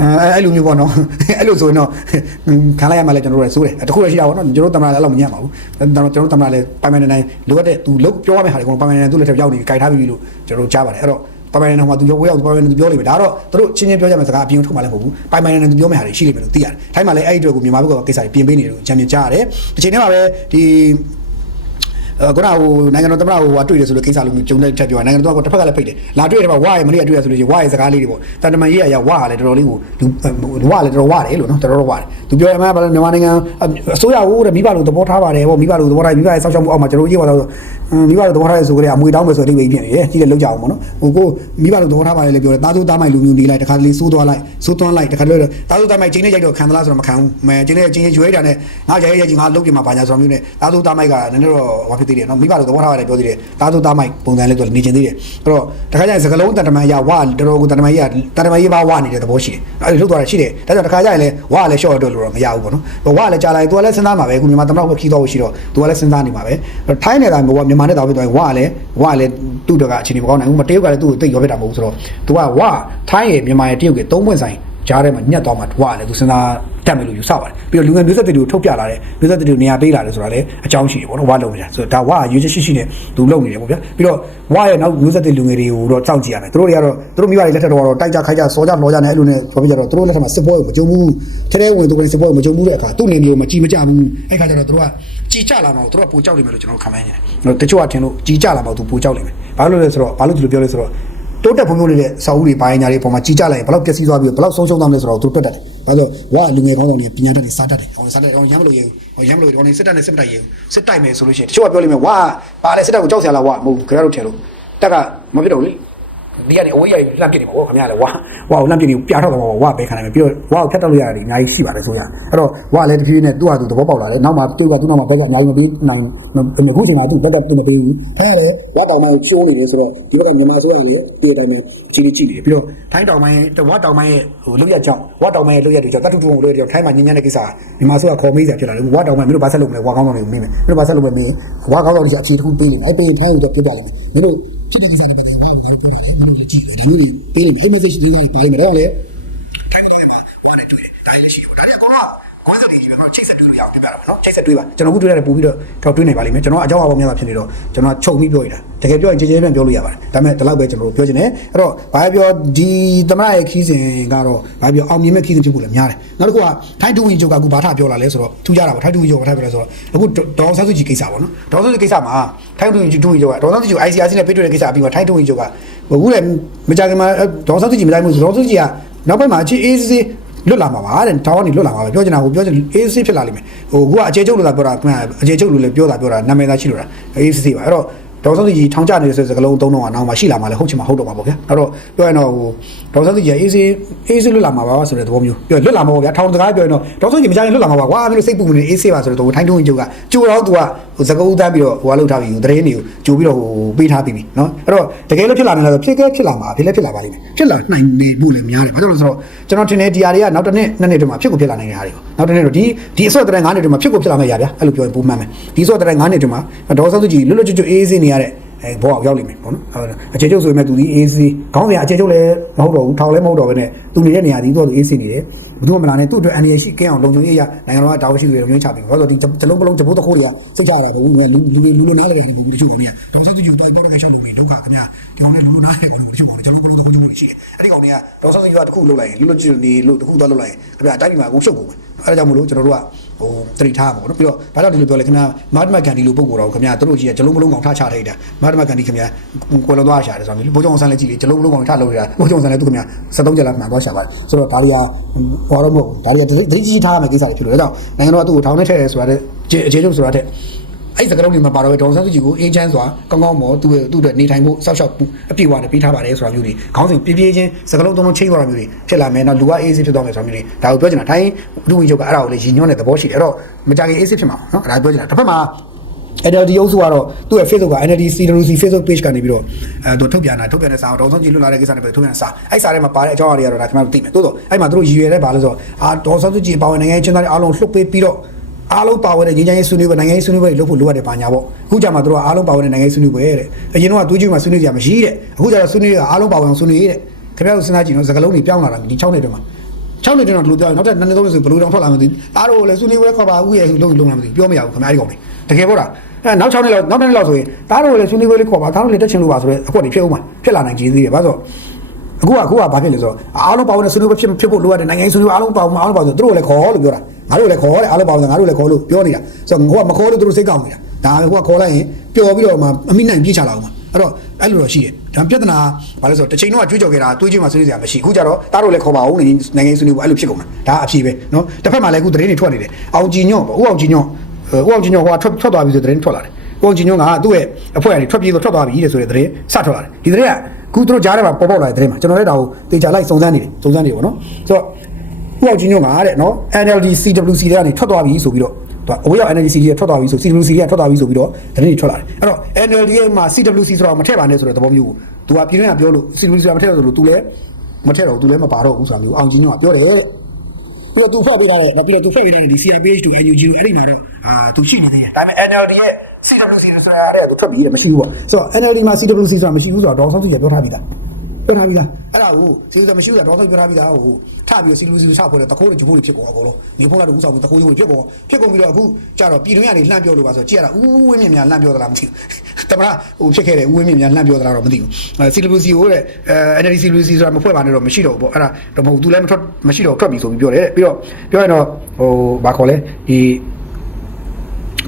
ောအဲ့လိုမျိုးပေါ့နော်အဲ့လိုဆိုရင်တော့ခံလိုက်ရမှလည်းကျွန်တော်တို့လည်းစိုးတယ်တခုလည်းရှိတာပေါ့နော်ကျွန်တော်တို့တမန်လည်းအဲ့လိုမညံ့ပါဘူးကျွန်တော်တမန်လည်းပိုင်ပိုင်နိုင်လိုအပ်တဲ့သူလို့ပြောရမယ့်ဟာတွေကတော့ပိုင်ပိုင်နိုင်သူလည်းထပ်ရောက်နေပြီကြိုက်ထားပြီလို့ကျွန်တော်တို့ကြားပါတယ်အဲ့တော့ပိုင်ပိုင်နိုင်ဟိုမှာသူဝေးအောင်ပိုင်ပိုင်နိုင်သူပြောလိမ့်မယ်ဒါတော့သူတို့ချင်းချင်းပြောကြမယ့်စကားအပြင်ထုတ်မှလည်းမဟုတ်ဘူးပိုင်ပိုင်နိုင်သူပြောမယ့်ဟာတွေရှိလိမ့်မယ်လို့သိရတယ်ထိုင်းမှာလည်းအဲ့ဒီအတွက်ကိုမြန်မာဘက်ကကိစ္စတွေပြင်ပေးနေတယ်လို့ချမ်းမြေကြားရတယ်ဒီချိန်ထဲမှာပဲဒီခုနကဟိုနိုင်ငံတော်သမ္မတဟိုတွေ့တယ်ဆိုလို့ကိစ္စလိုမျိုးဂျုံနဲ့ထပ်ပြောနိုင်ငံတော်ကတစ်ဖက်ကလည်းဖိတ်တယ်လာတွေ့တယ်မှာဝါရမနေ့ကတွေ့ရဆိုလို့ဝါရစကားလေးတွေပေါ့တန်တမန်ရေးရဝါရလည်းတော်တော်လေးကိုဝါလည်းတော်တော်ဝါတယ်လို့နော်တော်တော်ဝါတယ်သူပြောရမှာမြန်မာနိုင်ငံအစိုးရဟိုတဲ့မိဘလိုသဘောထားပါတယ်ပေါ့မိဘလိုသဘောထားမိဘရဲ့စောင့်ရှောက်မှုအောက်မှာကျွန်တော်ရေးပါတော့မိဘလိုသဘောထားရဲဆိုကြတဲ့အမွေတောင်းမယ်ဆိုတဲ့အဓိပ္ပာယ်ဖြစ်နေတယ်ကြီးလည်းလောက်ကြအောင်ပေါ့နော်ဟိုကိုမိဘလိုသဘောထားပါတယ်လည်းပြောတယ်သားစိုးသားမိုက်လူမျိုးနေလိုက်တခါတလေစိုးသွားလိုက်တခါတလေသားစိုးသားမိုက်ချင်းနဲ့ရိုက်တော့ခံသလားဆိုတော့မခံဘူးမဲချင်းနဲ့ချင်းရွေးတာနဲ့ငါရဲကြီးငါလုတ်ပြမှာပါညာဆိုတော့မျိုးနဲ့သားစိုးသားမိုက်ကနည်းနည်းတော့ဘာဖြစ်သေးတယ်နော်မိဘလိုသဘောထားပါတယ်ပြောသေးတယ်သားစိုးသားမိုက်ပုံစံလေးတော့နေချင်းသေးတယ်အဲ့တော့တခါကျရင်စကလုံးတန်တမန်ရဝါတော်တော်ကိုတန်တမန်ရေးပါဝါနေတဲ့သဘောရှိတယ်အဲ့လိုလှုပ်သွားတာရှိတယ်ဒါကြောင့်တခါကျရင်လည်းဝါလည်းရှော့တော့လို့တော့မရဘူးပေါ့နော်ဝါလည်းကြာလိုက်သူကလည်းစဉ်းစားမှာပဲအခုမြန်မာသမ္မတကခီးတော့ရှိတော့သူကလည်းစဉ်းစားနေမှာပဲထိုင်းနေတာမျိုးကမြန်မာနဲ့တောင်ပြသွားရင်ဝါလည်းသူ့တကအချိန်မကောင်းနိုင်ဘူးမတရုတ်ကလည်းသူ့ကိုသိရောပြတာမဟုတ်ဘူးဆိုတော့သူကဝါထိုင်းရဲ့မြန်မာရဲ့တရုတ်က3ပွင့်ဆိုင်ကြားထဲမှာညက်သွားမှာဝါလည်းသူစဉ်းစားတတ်မယ်လို့ယူဆပါတယ်ပြီးတော့လူငယ်မျိုးဆက်တွေကိုထုတ်ပြလာတယ်မျိုးဆက်တွေကိုနေရာပေးလာတယ်ဆိုတာလည်းအကြောင်းရှိတယ်ပေါ့နော်ဝါလုံးနေတာဆိုတော့ဒါဝါရွေးချက်ရှိနဲ့သူလုပ်နေတယ်ပေါ့ဗျာပြီးတော့ဝါရဲ့နောက်မျိုးဆက်တွေလူငယ်တွေကိုတော့စောင့်ကြည့်ရမယ်သူတို့တွေကတော့သူတို့မိဘတွေလက်ထက်တော့တိုက်ကြခိုက်ကြစောကြလောကြနေအဲ့လိုနဲ့ပြောပြကြတော့သူတို့လက်ထက်မှာစစ်ပွဲကိုမကြုံဘူးထဲဝင်သူကစစ်ပွဲကိုမကြုံဘူးတဲ့အခါသူ့နေမျိုးမကြည့်မကြဘူးအဲ့ခါကျတော့သူတို့ကကြည်ကြလာမှာသူတို့ကပိုကြောက်နေမယ်လို့ကျွန်တော်ခံမှန်းနေတယ်တချို့ကထင်လို့ကြည်ကြလာမှာသူပိုကြောက်နေမယ်ဘာလို့လဲဆိုတော့ဘာလို့ဒီလိုပြောလဲဆိုတော့တိုးတက်ဖွံ့ဖြိုးနေတဲ့စာအုပ်တွေပိုင်းညာတွေပေါ်မှာကြီးကြလိုက်ရင်ဘယ်လောက်ပျက်စီးသွားပြီးဘယ်လောက်ဆုံးရှုံးသွားမလဲဆိုတော့သူတို့တွက်တတ်တယ်။ဘာလို့ဝါလူငယ်ကောင်းဆောင်တွေကပညာတတ်တွေစားတတ်တယ်။ဟိုစားတတ်အောင်ရမ်းမလို့ရဘူး။ဟိုရမ်းမလို့ဒီစစ်တပ်နဲ့စစ်မတိုက်ရဘူး။စစ်တိုက်မယ်ဆိုလို့ရှိရင်တချို့ကပြောလိမ့်မယ်ဝါပါလေစစ်တပ်ကိုကြောက်စရာလားဝါမဟုတ်ဘူးခင်ဗျားတို့ထင်လို့တက်ကမဖြစ်တော့လေဒီကနေအဝေးရိုက်လှမ်းပြစ်နေမှာပေါ့ခင်ဗျားလည်းဝါကိုလှမ်းပြစ်နေပြထောက်တော့ဝါပဲခံနိုင်မယ်ပြီးတော့ဝါကိုဖြတ်တော့လို့ရတယ်အများကြီးရှိပါတယ်ဆိုရအဲ့တော့ဝါလည်းတဖြည်းဖြည်းနဲ့သူ့ဟာသူသဘောပေါက်လာတယ်နောက်မှသူ့နောက်မှာဘက်ကအများကြီးမပေးနိုင်အခုချိန်မှာသူ့ဘက်ကသူမပေးဘူးအဲ့ဒါလေဝါတောင်ပိုင်းချိုးနေတယ်ဆိုတော့ဒီဘက်ကမြန်မာဆိုရလေဒီအတိုင်းပဲကြီးကြီးကြည့်နေတယ်ပြီးတော့ထိုင်းတောင်ပိုင်းဝါတောင်ပိုင်းရဲ့ဟိုလွတ်ရကြောင်းဝါတောင်ပိုင်းရဲ့လွတ်ရတွေကြောင့်တတ်တူတူလို့ထိုင်းမှာညဉ့်ညံ့တဲ့ကိစ္စမြန်မာဆိုတာခေါ်မေးစရာဖြစ်လာတယ်ဝါတောင်ပိုင်းမင်းတို့ဘာဆက်လုပ်မလဲဝါကောင်းဆောင်တွေမင်းမယ်မင်းတို့ဘာဆက်လုပ်မလဲဝါကောင်းဆောင်တွေအဖြေတစ်ခုပေးနေအဲ့ပေးရင်ထိုင်းကိုပြပြလိုက်မင်းတို့ဖြစ်တဲ့ကိစ္စတွေဒီလိုပေးရင် message တွေပါတယ်မတော့လေထိုင်တော့ဝါနဲ့တွေ့တယ်ဒါလည်းရှိတယ်ဒါလည်းကတော့ကွန်းစက်တွေကြီးပဲတော့ချိတ်ဆက်တွေ့လို့ရအောင်ပြပြတာပေါ့နော်ချိတ်ဆက်တွေ့ပါကျွန်တော်ခုတွေ့ရတယ်ပို့ပြီးတော့တော့တွေ့နေပါလိမ့်မယ်ကျွန်တော်အကြောင်းအပေါင်းများစွာဖြစ်နေတော့ကျွန်တော်ချုပ်ပြီးပြောနေတာတကယ်ပြောရင်ကြေပြန်ပြောလို့ရပါတယ်ဒါပေမဲ့ဒီလောက်ပဲကျွန်တော်တို့ပြောချင်တယ်အဲ့တော့ဘာပြောဒီသမရရဲ့ခီးစဉ်ကတော့ဘာပြောအောင်မြင်မဲ့ခီးစဉ်ဖြစ်ဖို့လည်းများတယ်နောက်တစ်ခုကထိုင်းတူဝီချုပ်ကအခုဘာထပြောလာလဲဆိုတော့ထူးကြတာပေါ့ထိုင်းတူဝီချုပ်ကဘာထပြောလဲဆိုတော့အခုဒေါ်ဆန်းစုကြည်ကိစ္စပေါ့နော်ဒေါ်ဆန်းစုကြည်ကိစ္စမှာထိုင်းတူဝီချုပ်ကဒေါ်ဆန်းစုကြည် ICRC နဲ့ပြည့်တွေ့တဲ့ကိစ္စအပြီးမှာထိုင်းတူဝီချုပ်ကအခုလည်းမကြခင်မှာဒေါ်ဆန်းစုကြည်မတိုင်းဘူးဒေါ်ဆန်းစုကြည်ကနောက်ပိုင်းမှာအချင်းအေးစေးလွတ်လာမှာပါတဲ့တောင်းကနေလွတ်လာမှာပဲပြောချင်တာဟိုပြောချင်အေးစေးဖြစ်လာလိမ့်မယ်ဟိုကအကျေကျုပ်လို့သာပြောတာအကျေကျုပ်လို့လည်းပြောတာနာမည်သားရှိလို့တာအေးစေးပါအဲ့တော့ဒေါ်ဆန်းစုကြည်ထောင်ကျနေတဲ့စကားလုံးသုံးတော့နောက်မှာရှိလာမှာလဲဟုတ်ချင်မှာဟုတ်တော့မှာပေါ့ဗျာအဲ့တော့ပြောရင်တော့ဟိုဒေါ်ဆန်းစုကြည်အေးစေးလွတ်လာမှာပါဆိုတဲ့သဘောမျိုးပြောလွတ်လာမှာပေါ့ဗျာထောင်စကားပြောရင်တော့ဒေါ်ဆန်းစုကြည်မကြရင်လွတ်လာမှာပါကွာမင်းတို့စိတ်ပူနေအေးစေးပါဆိုတော့ထိုင်းထုံးကြီးကကြိုတော့သူကဟိုစကားဦးသားပြီးတော့ဟိုလောက်ထားပြီးသတင်းတွေကိုကြိုပြီးတော့ဟိုပေးထားပြီးပြီနော်အဲ့တော့တကယ်လို့ဖြစ်လာနေလားဆိုဖြစ်လာမှာဖြစ်လာပါလိမ့်မယ်ဖြစ်လာနိုင်နေဖို့လည်းများတယ်ဘာလို့လဲဆိုတော့ကျွန်တော်ထင်တယ်ဒီဟာတွေကနောက်တစ်နှစ်နှစ်တည်းမှာဖြစ်ကိုဖြစ်လာနိုင်တဲ့ဟာတွေနောက်တစ်နှစ်တော့ဒီအစောတရ9နှစ်တည်းမှာဖြစ်ကိုဖြစ်လာမယ့်ຢာဗျာအဲ့လိုပြောရင်ပုံမှန်မယ်ဒီအစောတရ9နှစ်တည်းမှာဒေါ်ဆန်းစုကြည်လွတ်ကျွတ်အေးစေးနေရတဲ့ဘောအောင်ရောက်လိမ့်မယ်ပေါ့နော်အခြေချုပ်ဆိုပေမဲ့သူဒီ AC ခေါင်းစဉ်အခြေချုပ်လည်းမဟုတ်တော့ဘူးထောင်လည်းမဟုတ်တော့ဘဲနဲ့သူနေတဲ့နေရာဒီသူက AC နေတယ်ဘယ်သူမှမလာနဲ့သူ့အတွက်အန်ရီရှိကဲအောင်လုံခြုံရေးအရနိုင်ငံတော်ကတာဝန်ရှိသူတွေလုံခြုံချပြီးဘာလို့ဒီဇလုံးပလုံးဂျပိုးတခိုးတွေကစိတ်ချရတာဘူးလူလိုနားလည်းနေဘူးတချို့ကောင်တွေကဒေါ်ဆန်းစုကြည်တိုင်ပေါ်တော့ရှောက်လုံပြီးဒုက္ခခင်ဗျာဒီကောင်နဲ့လူလိုနားလည်းကောင်တွေတချို့ကောင်တွေဇလုံးပလုံးတခိုးချိုးလို့ရှိတယ်အဲ့ဒီကောင်တွေကဒေါ်ဆန်းစုကြည်ကတခုလှုပ်လိုက်ရင်လူလိုချစ်နေလို့တခုသွားလှုပ်လိုက်ရင်ခင်ဗျာတိုင်းပြည်မှာအခုရှုပ်ကုန်မယ် အဲ့ဒါကြောင့်မလို့ကျွန်တော်တို့ကတတိထားပါတော့ပြီးတော့ဘာလို့ဒီလိုပြောလဲခင်ဗျာမာဒမကန်ဒီလိုပုံကိုတော့ခင်ဗျာတို့ကြီးကဂျလုံးမလုံးကောင်ထားချထားတာမာဒမကန်ဒီခင်ဗျာကိုလောသွားရှာတယ်ဆိုတော့ဘိုးကျောင်းဆန်းလည်းကြည့်လေဂျလုံးမလုံးကောင်ထားလို့ရတာဘိုးကျောင်းဆန်းလည်းသူခင်ဗျာ73ကျက်လောက်မှန်သွားရှာပါတယ်ဆိုတော့ဒါတွေကဟောတော့မဟုတ်ဒါတွေကတတိကြီးထားရမယ့်ကိစ္စတွေဖြစ်လို့ဒါကြောင့်နိုင်ငံတော်ကသူ့ကိုထောင်ထဲထည့်ရဲဆိုတာတဲ့အခြေချုပ်ဆိုတာတဲ့အဲ့စကလုံးတွေမှာပါတော့ဒေါ်ဆန်းစုကြည်ကိုအေးချမ်းစွာကောင်းကောင်းမော်သူ့အတွက်နေထိုင်ဖို့စောက်ရှောက်အပြည့်အဝနဲ့ပေးထားပါတယ်ဆိုတာမျိုးတွေခေါင်းစဉ်ပြပြချင်းစကလုံးသုံးလုံးချိန်သွားတာမျိုးတွေဖြစ်လာမယ်နော်လူကအေးစစ်ဖြစ်သွားမယ်ဆိုတာမျိုးတွေဒါကိုပြောချင်တာတိုင်းလူဝင်ချုပ်ကအဲ့ဒါကိုလေရည်ညွှန်းတဲ့သဘောရှိတယ်အဲ့တော့မကြခင်အေးစစ်ဖြစ်မှာနော်အဲ့ဒါပြောချင်တာတစ်ဖက်မှာ NLD အုပ်စုကတော့သူ့ရဲ့ Facebook က NLD CWC Facebook page ကနေပြီးတော့သူထုတ်ပြန်တဲ့စာကိုဒေါ်ဆန်းစုကြည်လွတ်လာတဲ့ကိစ္စနဲ့ပဲထုတ်ပြန်စာအဲ့စာထဲမှာပါတဲ့အကြောင်းအရာတွေကတော့ဒါခင်ဗျားတို့သိမယ်တိုးတော့အဲ့မှာသူတို့ရည်ရွယ်တဲ့ဘာလဲဆိုတော့ဒေါ်ဆန်းစုကြည်ပါဝင်နိုင်ငံရေးချင်းသားတွေအားလုံးလှုပ်ပေးပြီးတော့အားလုံးပါဝင်တဲ့ငြိမ်းချမ်းရေးဆွေးနွေးပွဲနိုင်ငံရေးဆွေးနွေးပွဲလုပ်ဖို့လိုအပ်တဲ့ပါညာပေါ့အခုကြမှာတို့ကအားလုံးပါဝင်တဲ့နိုင်ငံရေးဆွေးနွေးပွဲတဲ့အရင်တော့တွေးကြည့်မှဆွေးနွေးကြမရှိတဲ့အခုကျတော့ဆွေးနွေးရအားလုံးပါဝင်အောင်ဆွေးနွေးတဲ့ခင်ဗျားတို့စဉ်းစားကြည့်နော်စကလုံးတွေပြောင်းလာတာဒီ6နှစ်တည်းမှာ6နှစ်တည်းတော့ဒီလိုပြောရင်နောက်ထပ်2နှစ်3နှစ်ဆိုဘယ်လိုတောင်ထွက်လာမှမသိအားတို့လည်းဆွေးနွေးပွဲခေါ်ပါဦးရဲ့လုံးလာမသိပြောမရဘူးခင်ဗျားဒီကောင်တွေတကယ်ပေါ့လားအဲနောက်6နှစ်လောက်နောက်2နှစ်လောက်ဆိုရင်အားတို့လည်းဆွေးနွေးပွဲလေးခေါ်ပါအားတို့လည်းတက်ချင်လို့ပါဆိုတော့အကွက်တွေဖြစ်ဦးမှာဖြစ်လာနိုင်ကြသေးတယ်ဘာလို့အခုကဘာဖြစ်လဲဆိုတော့အားလုံးပါဝင်တဲ့ဆွေးနွေးပွဲဖြစ်ဖို့လိုအပ်တဲ့နိုင်ငံရေးဆွေးနွေးပွဲအားလုံးပါဆိုသူတို့လည်းခေါ်လို့ပြောတာငါတို့လည်းခေါ်တယ်အားလုံးပါဝင်ငါတို့လည်းခေါ်လို့ပြောနေတာဆိုတော့ငါကမခေါ်လို့သူတို့စိတ်ကောင်းနေတာဒါပဲဟိုကခေါ်လိုက်ရင်ပျော်ပြီးတော့မှအမိနိုင်ပြေးချလာအောင်မှာအဲ့တော့အဲ့လိုတော့ရှိတယ်ဒါပြဿနာဘာလဲဆိုတော့တစ်ချိန်တော့ကြွေးကြော်ခဲ့တာတွေးကြည့်မှဆွေးနွေးစရာမရှိအခုကျတော့တားတို့လည်းခေါ်ပါအောင်နိုင်ငံရေးဆွေးနွေးပွဲအဲ့လိုဖြစ်ကုန်တာဒါအဖြေပဲနော်တစ်ဖက်မှာလည်းအခုသတင်းတွေထွက်နေတယ်အောင်ကြည်ညွန့်ဦးအောင်ကြည်ညွန့်ဟိုကထွက်သွားပြီဆိုသတင်းထွက်လာတယ်ဦးအောင်ကြည်ညွန့်ကသူ့ရဲ့အဖွဲ့ကနေထွက်ပြေးထွက်သွားပြီတဲ့ဆိုတဲ့သတင်းစထွက်လာတယ်ဒီသတင်းကခုတို့ကြားထဲမှာပေါ်လာတဲ့သတင်းမှာကျွန်တော်လည်းဒါကိုတေချာလိုက်စုံစမ်းနေတယ်ပေါ့နော်ဆိုတော့ဦးအောင်ကြည်ညွန့်ကတဲ့နော် NLD CWC တွေကနေထွက်သွားပြီဆိုပြီးတော့အဝေးရောက် NLD တွေထွက်သွားပြီဆို CWC တွေထွက်သွားပြီဆိုပြီးတော့သတင်းတွေထွက်လာတယ်အဲ့တော့ NLD ရဲ့မှာ CWC ဆိုတော့မထည့်ပါနဲ့ဆိုတဲ့သဘောမျိုးကိုသူကပြည်တွင်းကပြောလို့ CWC ကမထည့်တော့လို့သူလည်းမထည့်တော့သူလည်းမပါတော့ဘူးဆိုတာမျိုးအောင်ကြည်ညွန့်ကပြောတယ်ပြီးတော့သူဖွဲ့ပေးထားတဲ့ပြီးတော့သူဖွဲ့ပေးထားတဲ့ဒီ CRPH တို့ NUG တို့အဲ့ဒီမှာတော့သူရှိနေသေးတယ်ဒါပေမဲ့ NLD ရဲ့ CWC ဆိုတာအဲ့ဒါသူထွက်ပြီးတယ်မရှိဘူးပေါ့ဆိုတော့ NLD မှာ CWC ဆိုတာမရှိဘူးဆိုတော့ဒေါ်ဆောင်စုကြီးပြောထားပြီးသားအဲ့ဒါကိုစီးစမရှိဘူးဆိုတော့ဒေါ်ဆောင်ပြောထားပြီးသားဟိုထပြီး CWC ချဖွဲ့တယ်တခိုးတွေဂျိုးတွေဖြစ်ကုန်အကုန်လုံးနေဖို့လာတော့ဥဆောင်တခိုးဂျိုးတွေဖြစ်ကုန်ပြီးတော့အခုကြတော့ပြည်တွင်းကနေလှမ်းပြောလို့ပါဆိုကြည့်ရတာဦးဝင်းမြင့်များလှမ်းပြောသလားမသိဘူးတမလားဟိုဖြစ်ခဲ့တယ်ဦးဝင်းမြင့်များလှမ်းပြောသလားတော့မသိဘူး CWC ဟိုတဲ့NLD CWC ဆိုတာမဖွဲ့ပါနဲ့တော့မရှိတော့ဘူးပေါ့အဲ့ဒါတော့မဟုတ်သူလည်းမထွက်မရှိတော့ထွက်ပြီဆိုပြီးပြောတယ်ပြီးတော့ပြောရင်တော့ဟိုဘာခေါ်လဲဒီ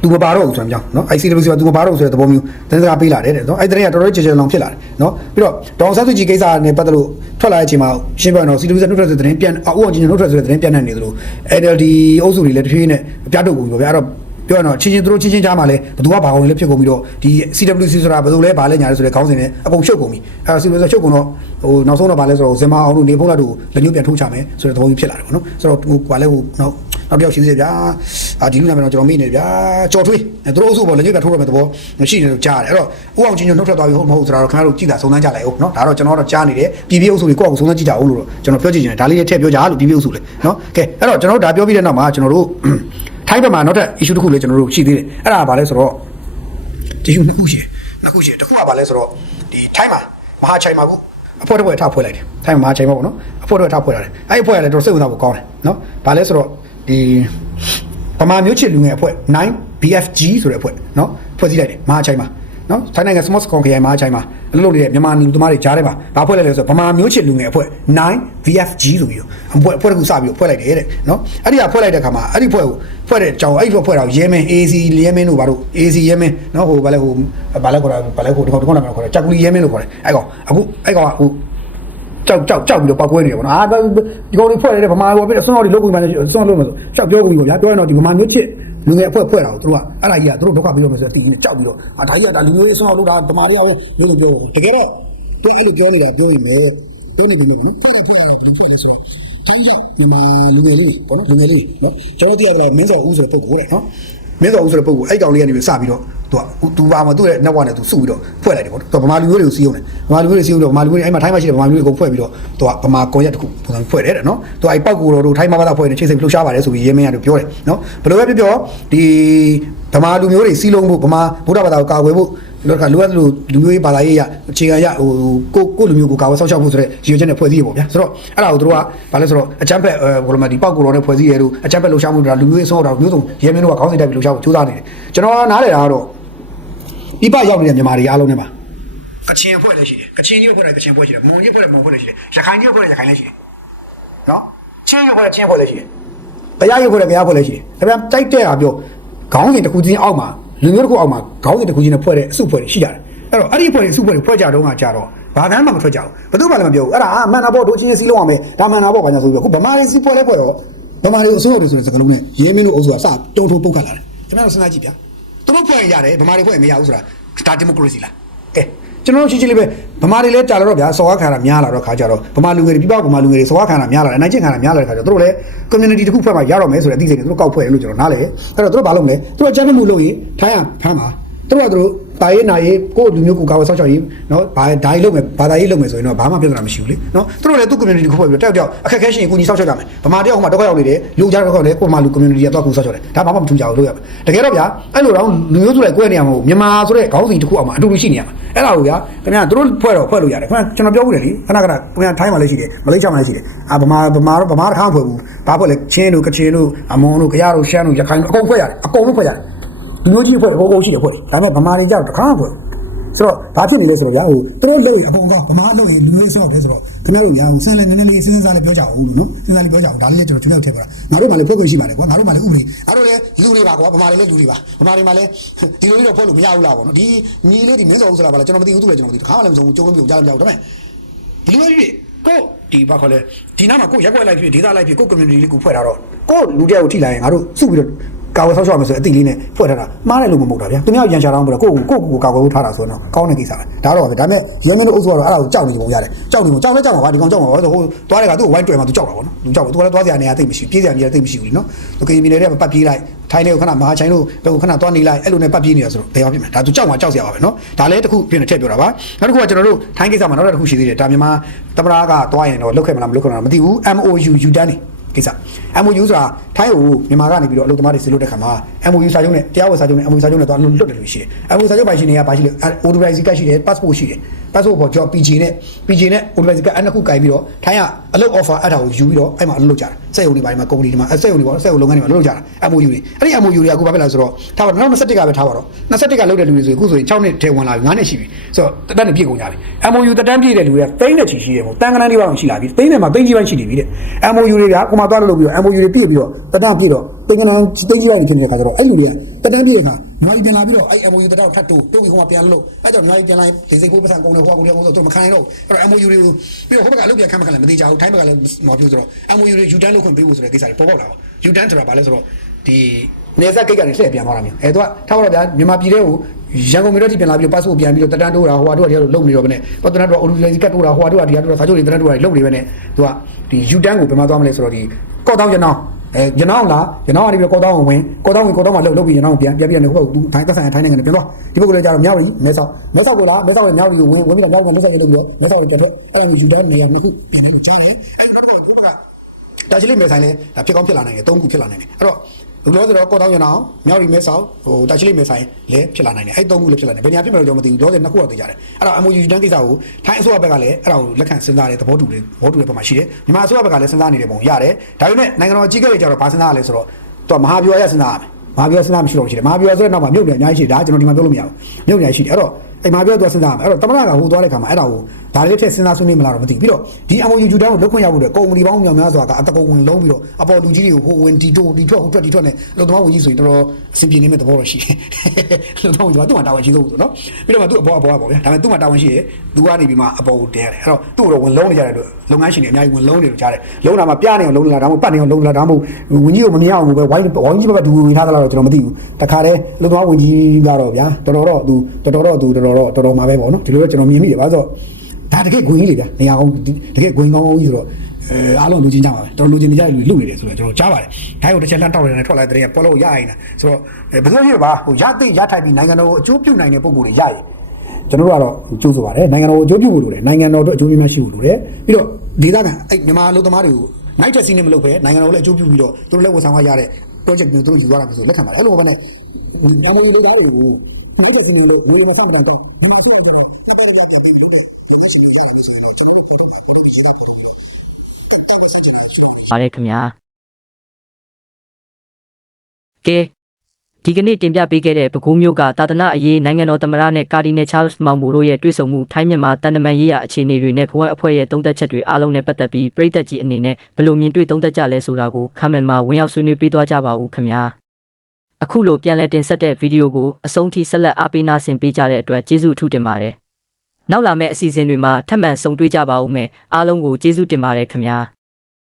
သူမပါတော့ဘူးဆိုတော့เนาะ ICWC ကသူမပါတော့ဆိုတဲ့သဘောမျိုးသတင်းစကားပေးလာတယ်တဲ့เนาะအဲ့သတင်းကတော်တော်ကြည်ကြလောင်ဖြစ်လာတယ်เนาะပြီးတော့ဒေါအောင်ဆန်းစုကြည်ကိစ္စနဲ့ပတ်သက်လို့ထွက်လာတဲ့အချိန်မှာရှင်းပြတော့ CWC နှုတ်ထွက်ဆိုတဲ့သတင်းပြန်ဦးအောင်ကြည်နှုတ်ထွက်ဆိုတဲ့သတင်းပြန်နေတယ်လို့ NLD အုပ်စုတွေလည်းတဖြည်းနဲ့ပြတ်တော့ကုန်ပြီဗျာအဲ့တော့ပြောရတော့ချင်းချင်းကြားမှာလဲဘသူကဘာကုန်လဲဖြစ်ကုန်ပြီးတော့ဒီ CWC ဆိုတာဘယ်လိုလဲဘာလဲညာလဲဆိုတဲ့ခေါင်းစဉ်နဲ့အကုန်ရှုပ်ကုန်ပြီအဲ့ CWC ရှုပ်ကုန်တော့ဟိုနောက်ဆုံးတော့ဘာလဲဆိုတော့ဇင်မာအောင်တို့နေဖုန်းလာတို့လက်ညှိုးပြန်ထိုးချမယ်ဆိုတဲ့သဘောမျိုးဖြစ်လာတယ်ပေါ့နော်ဆိုတော့ဟိုဘာလဲဟိုနောက်တစ်ယောက်ရှိသေးတယ်ဗျာဒီလူနာမည်တော့ကျွန်တော်မေ့နေတယ်ဗျာကြော်ထွေးသူတို့အုပ်စုပေါ်လက်ညှိုးပြန်ထိုးရမယ်သဘောရှိနေလို့ကြားတယ်အဲ့တော့ဦးအောင်ချင်းညနှုတ်ထွက်သွားပြီဟုတ်မဟုတ်ဆိုတာတော့ခင်ဗျားတို့ကြည့်တာစုံစမ်းကြလိုက်အောင်နော်ဒါတော့ကျွန်တော်တော့ကြားနေတယ်ပြည်ပြည်အုပ်စုတွေကိုယ့်အုပ်စုံစမ်းကြည့်ကြအောင်လို့တော့ကျွန်တော်ပြောကြည့်နေတယ်ဒါလေးလေးထည့်ပြောကြလို့ပြည်ပြည်အုပ်စုလေနော်ကဲအဲ့တော့ကျွန်တော်တို့ဒါပြောပြီးတဲ့နောက်မှာကျွန်တော်တို့ထိုင်းဘက်မှာနောက်ထပ် issue တစ်ခုလည်းကျွန်တော်တို့ရှိသေးတယ်အဲ့ဒါကဘာလဲဆိုတော့ issue နှစ်ခုရှိတယ်တစ်ခုကဘာလဲဆိုတော့ဒီထိုင်းမှာမဟာချိုင်မှာခုအဖွဲ့တစ်ဖွဲ့ထားဖွဲ့လိုက်တယ်ထိုင်းမှာမဟာချိုင်မှာပေါ့နော်အဖွဲ့တစ်ဖွဲ့ထားဖွဲ့လာတယ်အဲ့ဒီအဖွဲ့ကလည်းတော်စိတ်ဝင်စားဖို့ကောင်းတယ်နော်ဘာလဲဆိုတော့ဒီဗမာမျိုးချစ်လူငယ်အဖွဲ့ 9BFG ဆိုတဲ့အဖွဲ့နော်ဖွဲ့စည်းလိုက်တယ်မဟာချိုင်မှာနော်ထိုင်းနိုင်ငံ Small Scon ခရိုင်မဟာချိုင်မှာအလုပ်လုပ်နေတဲ့မြန်မာလူသမားတွေကြားထဲမှာဘာဖွဲ့လိုက်လဲဆိုတော့ဗမာမျိုးချစ်လူငယ်အဖွဲ့ 9BFG ဆိုပြီးတော့အဖွဲ့တစ်ခုစပြီးတော့ဖွဲ့လိုက်တယ်တဲ့နော်အဲ့ဒီကဖွဲ့လိုက်တဲ့ခါမှာအဲ့ဒီဖွဲ့ကိုဖွဲ့တဲ့ကြောင်အဲ့ဒီဖွဲ့တော့ရဲမင်း AC ရဲမင်းတို့ဘာလို့ AC ရဲမင်းနော်ဟိုဘာလဲခေါ်တာဘာလဲဟိုဒီကောင်နာမည်ခေါ်တယ်ကြောက်ကူလီရဲမင်းလို့ခေါ်တယ်အဲ့ကောင်အခုအဲ့ကောင်ကဟိုကြောက်ပြီးတော့ပောက်ကွဲနေတယ်ပေါ့နော်ဒီကောင်တွေဖွဲ့နေတဲ့ဗမာဘောပြတဲ့ဆွမ်းတော်တွေလုပ်ပြီးမှဆွမ်းလို့မဆိုကြောက်ပြောကုန်ပြီပေါ့ဗျာပြောရင်တော့ဒီဗမာမျိုးချစ်လူငယ်ဖွဲ့တာကိုသူတို့ကအဲ့ဒါကြီးကသူတို့ဒုက္ခပြီးတော့မယ်ဆိုတော့တည်နေကြောက်ပြီးတော့ဒါကြီးကဒါလူမျိုးရေးဆွမ်းတော်လုပ်တာဗမာတွေကပဲနေနေပြောတကယ်တော့သူအဲ့လိုပြောနေတာပြောရင်ပဲပြောနေတယ်လို့နော်ဖွဲ့ရတာဘယ်ဖွဲ့လဲဆိုတော့တောင်းကြောက်မြန်မာလူငယ်လေးပေါ့နော်လူငယ်လေးနော်ကျွန်တော်သိရတယ်မင်းစောဦးဆိုတဲ့ပုဂ္ဂိုလ်တဲ့နော်မင်းစောဦးဆိုတဲ့ပုဂ္ဂိုလ်အဲ့ကောင်လေးကနေပြီးစပြီးတော့သူပါမှာသူ့ရဲ့ network နဲ့သူစုပြီးတော့ဖွဲ့လိုက်တယ်ပေါ့နော်သူဗမာလူမျိုးတွေကိုစီးအောင်တယ်ဗမာလူမျိုးတွေစီးအောင်တော့ဗမာလူမျိုးတွေအဲ့မှာထိုင်းမှာရှိတဲ့ဗမာလူမျိုးတွေကိုဖွဲ့ပြီးတော့သူကဗမာကွန်ရက်တစ်ခုပုံစံဖွဲ့တယ်တဲ့နော်သူအဲ့ပောက်ကူတော်တို့ထိုင်းမှာဘာသာဖွဲ့နေချိတ်စိတ်လှုပ်ရှားပါတယ်ဆိုပြီးရဲမင်းရတယ်ပြောတယ်နော်ဘယ်လိုပဲပြောဒီဗမာလူမျိုးတွေစီးလုံးဖို့ဗမာဗုဒ္ဓဘာသာကိုကာကွယ်ဖို့လောကလူရလူမျိုးရေးဘာသာရေးရအခြေခံရဟိုကိုလူမျိုးကိုကာကွယ်ဆောက်ရှောက်ဖို့ဆိုတဲ့ရည်ရွယ်ချက်နဲ့ဖွဲ့စည်းရပေါ့ဗျာဆိုတော့အဲ့ဒါကိုတို့ကဘာလဲဆိုတော့အချမ်းဖက်ဘယ်လိုမှဒီပောက်ကူတော်နဲ့ဖွဲ့စည်းရလို့အချမ်းဖက်လှုပ်ရှားမှုတွေလူမျိုးရေးဆောက်တာမျိုးစုံရဲမင်းတို့ကခေါင်းစဉ်တက်ပြီးလှုပ်ရှားဖို့ကြိုးစားနေတယ်ကျွန်တော်နားလည်တာကတော့ပြပရောက်နေတဲ့မြန်မာတွေအားလုံးနဲ့ပါကချင်အဖွဲ့လည်းရှိတယ်ကချင်ကြီးအဖွဲ့လည်းကချင်အဖွဲ့ရှိတယ်မွန်ကြီးအဖွဲ့လည်းမွန်အဖွဲ့လည်းရှိတယ်ရခိုင်ကြီးအဖွဲ့လည်းရခိုင်လည်းရှိတယ်နော်ချင်းကြီးအဖွဲ့လည်းချင်းအဖွဲ့လည်းရှိတယ် တရားရုပ်ဖွဲ့တယ်တရားဖွဲ့လဲရှိတယ်ဒါပေမဲ့တိုက်တဲ့ဟာပြောခေါင်းစဉ်တစ်ခုချင်းအောက်မှာလူမျိုးတစ်ခုအောက်မှာခေါင်းစဉ်တစ်ခုချင်းနဲ့ဖွဲ့တဲ့အစုဖွဲ့တွေရှိကြတယ်အဲ့တော့အဲ့ဒီဖွဲ့တွေအစုဖွဲ့တွေဖွဲ့ကြတော့ကြတော့ဘာမှမထွက်ကြဘူးဘယ်သူမှလည်းမပြောဘူးအဲ့ဒါမှန်တာပေါ့တို့ချင်းစီးလုံးအောင်မယ်ဒါမှန်တာပေါ့ဘာညာဆိုပြီးခုဗမာတွေစီးဖွဲ့လဲဖွဲ့တော့ဗမာတွေအစိုးရတွေဆိုတဲ့စကားလုံးနဲ့ရဲမင်းတို့အုပ်စုကစတုံထိုးပုတ်ခတ်လာတယ်ခင်ဗျားတို့စဉ်းစားကြည့်ဗျာသူတို့ဖွဲ့ရတယ်ဗမာတွေဖွဲ့မရဘူးဆိုတာဒါဒီမိုကရေစီလားကဲကျွန်တော်တို့ချင်းချင်းလေးပဲဗမာတွေလည်းကြာလာတော့ဗျာစော်ကားခံတာများလာတော့ခါကြတော့ဗမာလူငယ်တွေပြပဗမာလူငယ်တွေစော်ကားခံတာများလာတယ်နိုင်ကျင့်ခံတာများလာတဲ့ခါကျတော့တို့လည်း community တစ်ခုဖွဲ့မှရတော့မယ်ဆိုတဲ့အသိစိတ်တွေတို့ကောက်ဖွဲ့တယ်လို့ကျွန်တော်နားလဲအဲ့တော့တို့ဘာလုပ်မလဲတို့အကြမ်းမှုလုပ်ရင်ထိုင်းရဖမ်းပါတို့တာရေးနာရေးကိုလူမျိုးကိုကာဝယ်ဆောက်ချောက်ရေးနော်ဘာဓာတ်လုပ်မယ်ဘာသာရေးလုပ်မယ်ဆိုရင်တော့ဘာမှပြဿနာမရှိဘူးလေနော်တို့လည်းသူ့ community ကိုဖွဲ့ပြီးတော့တယောက်အခက်ခဲရှိရင်ကိုကြီးဆောက်ချောက်ကြမယ်ဗမာတယောက်ဟိုမှာတော့ရောက်နေတယ်လူကြားတော့လည်းကိုမာလူ community ကတော့ကိုဆောက်ချောက်တယ်ဒါဘာမှမထူးကြဘူးလို့ရမယ်တကယ်တော့ဗျာအဲ့လိုတော့လူမျိုးစုလိုက်ကွဲနေရမှာမဟုတ်မြန်မာဆိုတဲ့ခေါင်းစဉ်တစ်ခုအောင်မှာအတူတူရှိနေရမှာအဲ့ဒါကိုဗျာခင်ဗျာတို့ဖွဲ့လို့ရတယ်ခင်ဗျာကျွန်တော်ပြောဘူးလေခဏခင်ဗျာထိုင်းမှာလည်းရှိတယ်မလေးရှားမှာလည်းရှိတယ်ဗမာတစ်ခါဖွဲ့ဘူးဘာဖွဲ့လဲချင်းတို့ကချင်တို့အမွန်တို့ကြရတို့ရှမ်းတို့ရခိုင်တို့အကုန်ဖွဲ့ရတယ်အကုန်လုံးဖွဲ့ရတယ်လူမျိုးကြီးဖွဲ့ဟိုရှိတယ်ဖွဲ့တယ်ဒါပေမဲ့ဗမာတွေကြတော့တစ်ခါဖွဲ့ဆိုတော့ဘာဖြစ်နေလဲဆိုတော့ဗျာဟိုသူတို့လုပ်ရင်အပေါ်ကဗမာလုပ်ရင်လူမျိုးဆောက်တယ်ဆိုတော့ခင်ဗျားတို့ဗျာဟိုဆန်းလဲနည်းနည်းလေးစဉ်းစားလေးပြောကြအောင်လို့နော်စဉ်းစားလေးပြောကြအောင်ဒါလေးလည်းကျွန်တော်ထည့်ပါငါတို့မှလည်းဖွဲ့ခွင့်ရှိပါတယ်ကွာငါတို့မှလည်းဥပဒေငါတို့လည်းလူတွေပါကွာဗမာတွေလည်းလူတွေပါဗမာတွေမှလည်းဒီလိုလေးတော့ဖွဲ့လို့မရဘူးလားပေါ့နော်ဒီညီလေးဒီမင်းစော်ဦးဆိုတာပါလားကျွန်တော်မသိဘူးသူလည်းကျွန်တော်မသိတစ်ခါမှလည်းမဆုံးဘူးကြုံလို့ပြုံကြားလို့မကြောက်ဒါပေမဲ့ဒီလိုကြီးကိုဒီဘာခေါ်လဲဒီနားမှာကိုရက်ွက်လိုက်ဖြစ်ဒေသလိုက်ဖြစ်ကို community လေးကိုဖွဲ့ထားတော့ကိုလူတယောက်ကိုထိလိုက်ရင်ငါတို့စုပြီးတော့ကာဝယ်ဆောက်ရှောက်မယ်ဆိုအတိလေးနဲ့ဖွဲ့ထားတာမှားတယ်လို့မဟုတ်တာဗျာသူများရန်ချတောင်းပြီးတော့ကိုကာဝယ်ထားတာဆိုတော့ကောင်းတဲ့ကိစ္စပဲဒါတော့ဒါပေမဲ့ရဲမင်းတို့အုပ်စုကတော့အဲ့ဒါကိုကြောက်နေပုံရတယ်ကြောက်လဲကြောက်ပါဒီကောင်ကြောက်ပါဘာလို့ဟိုသွားတဲ့ကသူ့ကိုဝိုင်းတွေ့မှသူကြောက်တာပေါ့နော်သူကြောက်တယ်သူကလည်းသွားစရာနေရာသိမရှိပြေးစရာနေရာသိမရှိဘူးလीနော်သူကရင်ပြည်နယ်ထဲမှာပတ်ပြေးလိုက်ထိုင်းထဲကိုခဏမဟာချိုင်းတို့ဘယ်ကိုခဏသွားနေလိုက်အဲ့လိုနဲ့ပတ်ပြေးနေတာဆိုတော့ဘယ်ရောက်ဖြစ်မလဲဒါသူကြောက်မှကြောက်စရာပါပဲနော်ဒါလည်းတစ်ခုပြင်ထည့်ပြောတာပါနောက်တစ်ခုကကျွန်တော်တို့ထိုင်းကိစ္စမှာနောက်တစ်ခုရှိသေးတယ်ဒါမြန်မာတပရာကသွားရင်တော့လုတ်ခဲ့မလားမလုတ်ခဲ့မလားမသိဘူး MOU ယူတန်းနေကိစ္စ MOU ဆိုတာထိုင်းကိုမြန်မာကနေပြီးတော့အလုပ်သမားတွေဆီလို့တဲ့ခါမှာ MOU စာချုပ်နဲ့တရားဝင်စာချုပ်နဲ့ MOU စာချုပ်နဲ့တော့လွတ်တယ်လို့ရှိတယ် MOU စာချုပ်ပိုင်ရှင်တွေကပါရှိလို့ authorized ကရှိတယ် passport ရှိတယ် passport ပေါ် job PG နဲ့ authorized ကအနှစ်ခုကိုင်ပြီးတော့ထိုင်းကအလုပ် offer အဲ့ဒါကိုယူပြီးတော့အဲ့မှာအလုပ်လုပ်ကြတာစက်ရုံတွေပိုင်းမှာ company တွေမှာစက်ရုံတွေပေါ့စက်ရုံလုပ်ငန်းတွေမှာလုပ်ကြတာ MOU တွေအဲ့ဒီ MOU တွေအခုဘာဖြစ်လဲဆိုတော့ထားပါတော့21ကပဲထားပါတော့21ကလုပ်တဲ့လူတွေဆိုအခုဆိုရင်6နှစ်ထဲဝင်လာပြီ9နှစ်ရှိပြီဆိုတော့တက်နဲ့ပြည့်ကုန်ကြပြီ MOU တက်တန်းပြည့်တဲ့လူတွေကသိန်းနဲ့ချီရှိတယ်ပေါ့တန်းကနန်းလေးပါအောင်ရှိလာပြီသိန်းနဲ့မှာသိန်းကြီးပိုင်းရှိနေပြီတဲ့ MOU တွေကကိုမှသွားလို့ပြီးတော့ MOU တွေပြည့်ပြီးတော့တက်တန်းပြည့်တော့သိန်းကနန်းသိန်းကြီးပိုင်းနေဖြစ်နေတဲ့ခါကျတော့အဲ့လူတွေကတက်တန်းပြည့်တဲ့ခါမြန်မာပြည်ပြန်လာပြီးတော့အဲ့ MOU တက်တန်းထပ်တိုးပြီးဟိုမှာပြန်လို့အဲ့တော့မြန်မာပြည်ပြန်လာဒီစိတ်ကိုပတ်စံကုန်တယ်ဟိုကုန်တယ်ဆိုတော့မခံနိုင်တော့အဲ့တော့ MOU တွေကိုပြီးတော့ဟိုဘက်ကအလုပ်ပြန်ခံမခံလဲမသိကြဘူးထိုင်းဘက်ကလည်းမပြောဆိုတော့ MOU တွေ U-turn လုပ်ခွင့်ပေးဖို့ဆိုတဲ့ကိစ္စတွေပေါ်လာပါ U-turn ဆိုတာဘာလဲဆိုတော့ဒီနေဆက်ကိတ်ကနေလှည့်ပြန်သွားတာမျိုးသူကထားပါတော့ဗျာမြန်မာပြည်ထဲကိုရန်ကုန်မြို့တိပြန်လာပြီးတော့ passport ပြန်ပြီးတော့တက်တန်းတိုးတာဟိုဟာတို့ကတည်းကလုံနေတော့ဗနဲ့ပတ်တန်းတော့ authorized ကတ်တိုးတာဟိုဟာတို့ကဒီဟာတို့စာချုပ်တွေတက်တန်းတိုးတာလုံနေပဲနဲ့သူကဒီ U-turn ကိုပြန်မသွားမလဲဆိုတော့ဒီကော့တောင်းရနောင်းရနောင်းလားရနောင်းကနေပြီးတော့ကော့တောင်းကိုဝင်ကော့တောင်းမှာလုပ်ပြီးရနောင်းပြန်ပြီးတော့ဟိုထိုင်းသက်ဆိုင်ထိုင်းနိုင်ငံနဲ့ပြန်သွားဒီဘက်ကလည်းကြာတော့မြောက်ရီမဲဆောက်ကိုလားမဲဆောက်ရဲ့မြောက်ရီကိုဝင်ပြီးတော့မြောက်ရီကလက်ဆိုင်ရေးလုပ်ပြီးတော့မဲဆောက်ကိုတက်တဲ့အဲ့ဒီ U-turn နေရာနှစ်ခုပြန်ပြီးကြားတယ်အဲ့တော့ဘုဘကတာချီလိမဲဆိုင်လဲဖြစ်ကောင်းဖြစ်လာနိုင်တယ်၃ခုဖြစ်လာနိုင်တယ်အဲ့တော့လူလို့ဆိုတော့ကော့တောင်းရနောင်းမြောက်ရီမဲဆောက်ဟိုတာချီလိမဲဆိုင်လဲဖြစ်လာနိုင်တယ်အဲ့၃ခုလည်းဖြစ်လာနိုင်တယ်ဘယ်နေရာဖြစ်မလို့ကျွန်တော်မသိဘူးတော့နှစ်ခုတော့သိကြတယ်အဲ့တော့ MOU U-turn ကိစ္စကိုထိုင်းအစိုးရဘက်ကလည်းအဲ့ဒါကိုလက်ခံစဉ်းစားတယ်သဘောတူတယ်ပုံမှာရှိတယ်မြန်မာအစိုးရဘက်ကလည်းစဉ်းစားနေတဲ့ပုံရတယ်ဒါပေမဲ့နိုင်ငံတော်အကြီးအကဲတွေကျတော့ဗာစဉ်းစားရလဲဆိုတော့သူကမဟာဗျူဟာရစဉ်းစားရမယ်မဟာဗျူဟာစဉ်းစားမရှိတော့ရှိတယ်မဟာဗျူဟာဆိုတဲ့နောက်မှာမြုပ်နေအများကြီးရှိတယ်ဒါကျွန်တော်ဒီမှာပြောလို့မရဘူးမြုပ်နေရှိတယ်အဲ့တော့အဲ့မဟာဗျူဟာသူစဉ်းစားရမယ်အဲ့တော့တမနာကဟိုသွားတဲ့ခါမှာအဲ့ဒါကိုဒါလေးထည့်စဉ်းစားဆွေးနွေးမလားတော့မသိဘူးပြီးတော့ဒီ MOU U-turn ကိုလုပ်ခွင့်ရဖို့အတွက်ကုမ္ပဏီပေါင်းများများစွာကအတကုံဝင်လုံးပြီးတော့အပေါ်လူကြီးတွေကိုဟိုဝင်တီတိုတီထွက်ဟိုထွက်တီထွက်နဲ့လုံသမားဝင်ကြီးဆိုရင်တော်တော်အဆင်ပြေနေမဲ့သဘောတော့ရှိတယ်လုံသမားဝင်ကြီးကသူ့မှာတာဝန်ရှိဆုံးဆိုနော်ပြီးတော့မှသူ့အပေါ်ပေါ့ဗျာဒါပေမဲ့သူ့မှာတာဝန်ရှိရဲ့သူကနေပြီးမှအပေါ်ကိုတင်ရတယ်အဲ့တော့သူ့တော့ဝင်လုံးနေကြတယ်လို့လုပ်ငန်းရှင်တွေအများကြီးဝင်လုံးနေလို့ကြားတယ်လုံးတာမှပြနေအောင်လုံးလာဒါမှမဟုတ်ပတ်နေအောင်လုံးလာဒါမှမဟုတ်ဝင်ကြီးကိုမမြင်အောင်ပဲဝိုင်းကြီးဘက်ဒူဝင်ထားသလားတော့ကျွန်တော်မသိဘူးတခါတည်းလုံသမားဝင်ကြီးကတော့ဗျာတော်တော်မှာပဲပေါ့နော်ဒီလိုတော့ကျွန်တော်မြင်မိတယ်ဘာလို့ဒါတကယ်ဂွင်ကြီးလေဗျာနေရာအောင်တကယ်ဂွင်ကောင်းကြီးဆိုတော့အားလုံးလူချင်းကြပါပဲကျွန်တော်လူချင်းနေကြလူလုနေတယ်ဆိုတော့ကျွန်တော်ကြားပါတယ်ဒါကိုတစ်ချက်လှမ်းတောက်ရတယ်ထွက်လာတဲ့တည်းကပေါ်လို့ရရင်ဆိုတော့ဘယ်လိုဖြစ်ပါဟိုရသိရထိုက်ပြီးနိုင်ငံတော်ကိုအကျိုးပြုနိုင်တဲ့ပုံကိုယ်တွေရရင်ကျွန်တော်တို့ကတော့ကြိုးဆိုပါတယ်နိုင်ငံတော်ကိုအကျိုးပြုဖို့လိုတယ်နိုင်ငံတော်တို့အကျိုးများရှိဖို့လိုတယ်ပြီးတော့ဒေသခံအဲ့မြန်မာလူသမားတွေကိုနိုင်တဲ့စီးနေမလုပ်ပဲနိုင်ငံတော်လည်းအကျိုးပြုပြီးတော့သူတို့လည်းဝန်ဆောင်ရတဲ့ project မျိုးသူတို့ယူသွားတာမျိုးဆိုလက်ခံပါတယ်အဲ့လိုပဲနဲ့MOU လေးသားတွေကိုနိုင်တဲ့စီးနေလို့ဝင်မဆောင်တဲ့တော့မြန်မာစီးနေတယ်ပါတယ်ခင်ဗျာကဲ ဒီကနေ့တင်ပြပေးခဲ့တဲ့ပဲခူးမြို့ကသာသနာအရေးနိုင်ငံတော်သမ္မတနဲ့ကာဒီနယ်ချားလ်မောင်ဘိုတို့ရဲ့တွေ့ဆုံမှုထိုင်းမြန်မာတန်တမန်ရေးရာအခြေအနေတွေနဲ့ဘဝအဖွဲ့ရဲ့သုံးသက်ချက်တွေအားလုံးနဲ့ပတ်သက်ပြီးပြည်သက်ကြီးအနေနဲ့ဘယ်လိုမြင်တွေ့သုံးသက်ကြလဲဆိုတာကိုခမန်မှာဝင်ရောက်ဆွေးနွေးပေးသွားကြပါဦးခင်ဗျာအခုလိုပြန်လည်တင်ဆက်တဲ့ဗီဒီယိုကိုအဆုံးထိဆက်လက်အားပေးနာဆင်ပေးကြတဲ့အတွက်ကျေးဇူးအထူးတင်ပါတယ်နောက်လာမယ့်အစီအစဉ်တွေမှာထပ်မံဆုံတွေ့ကြပါဦးမယ်အားလုံးကိုကျေးဇူးတင်ပါတယ်ခင်ဗျာ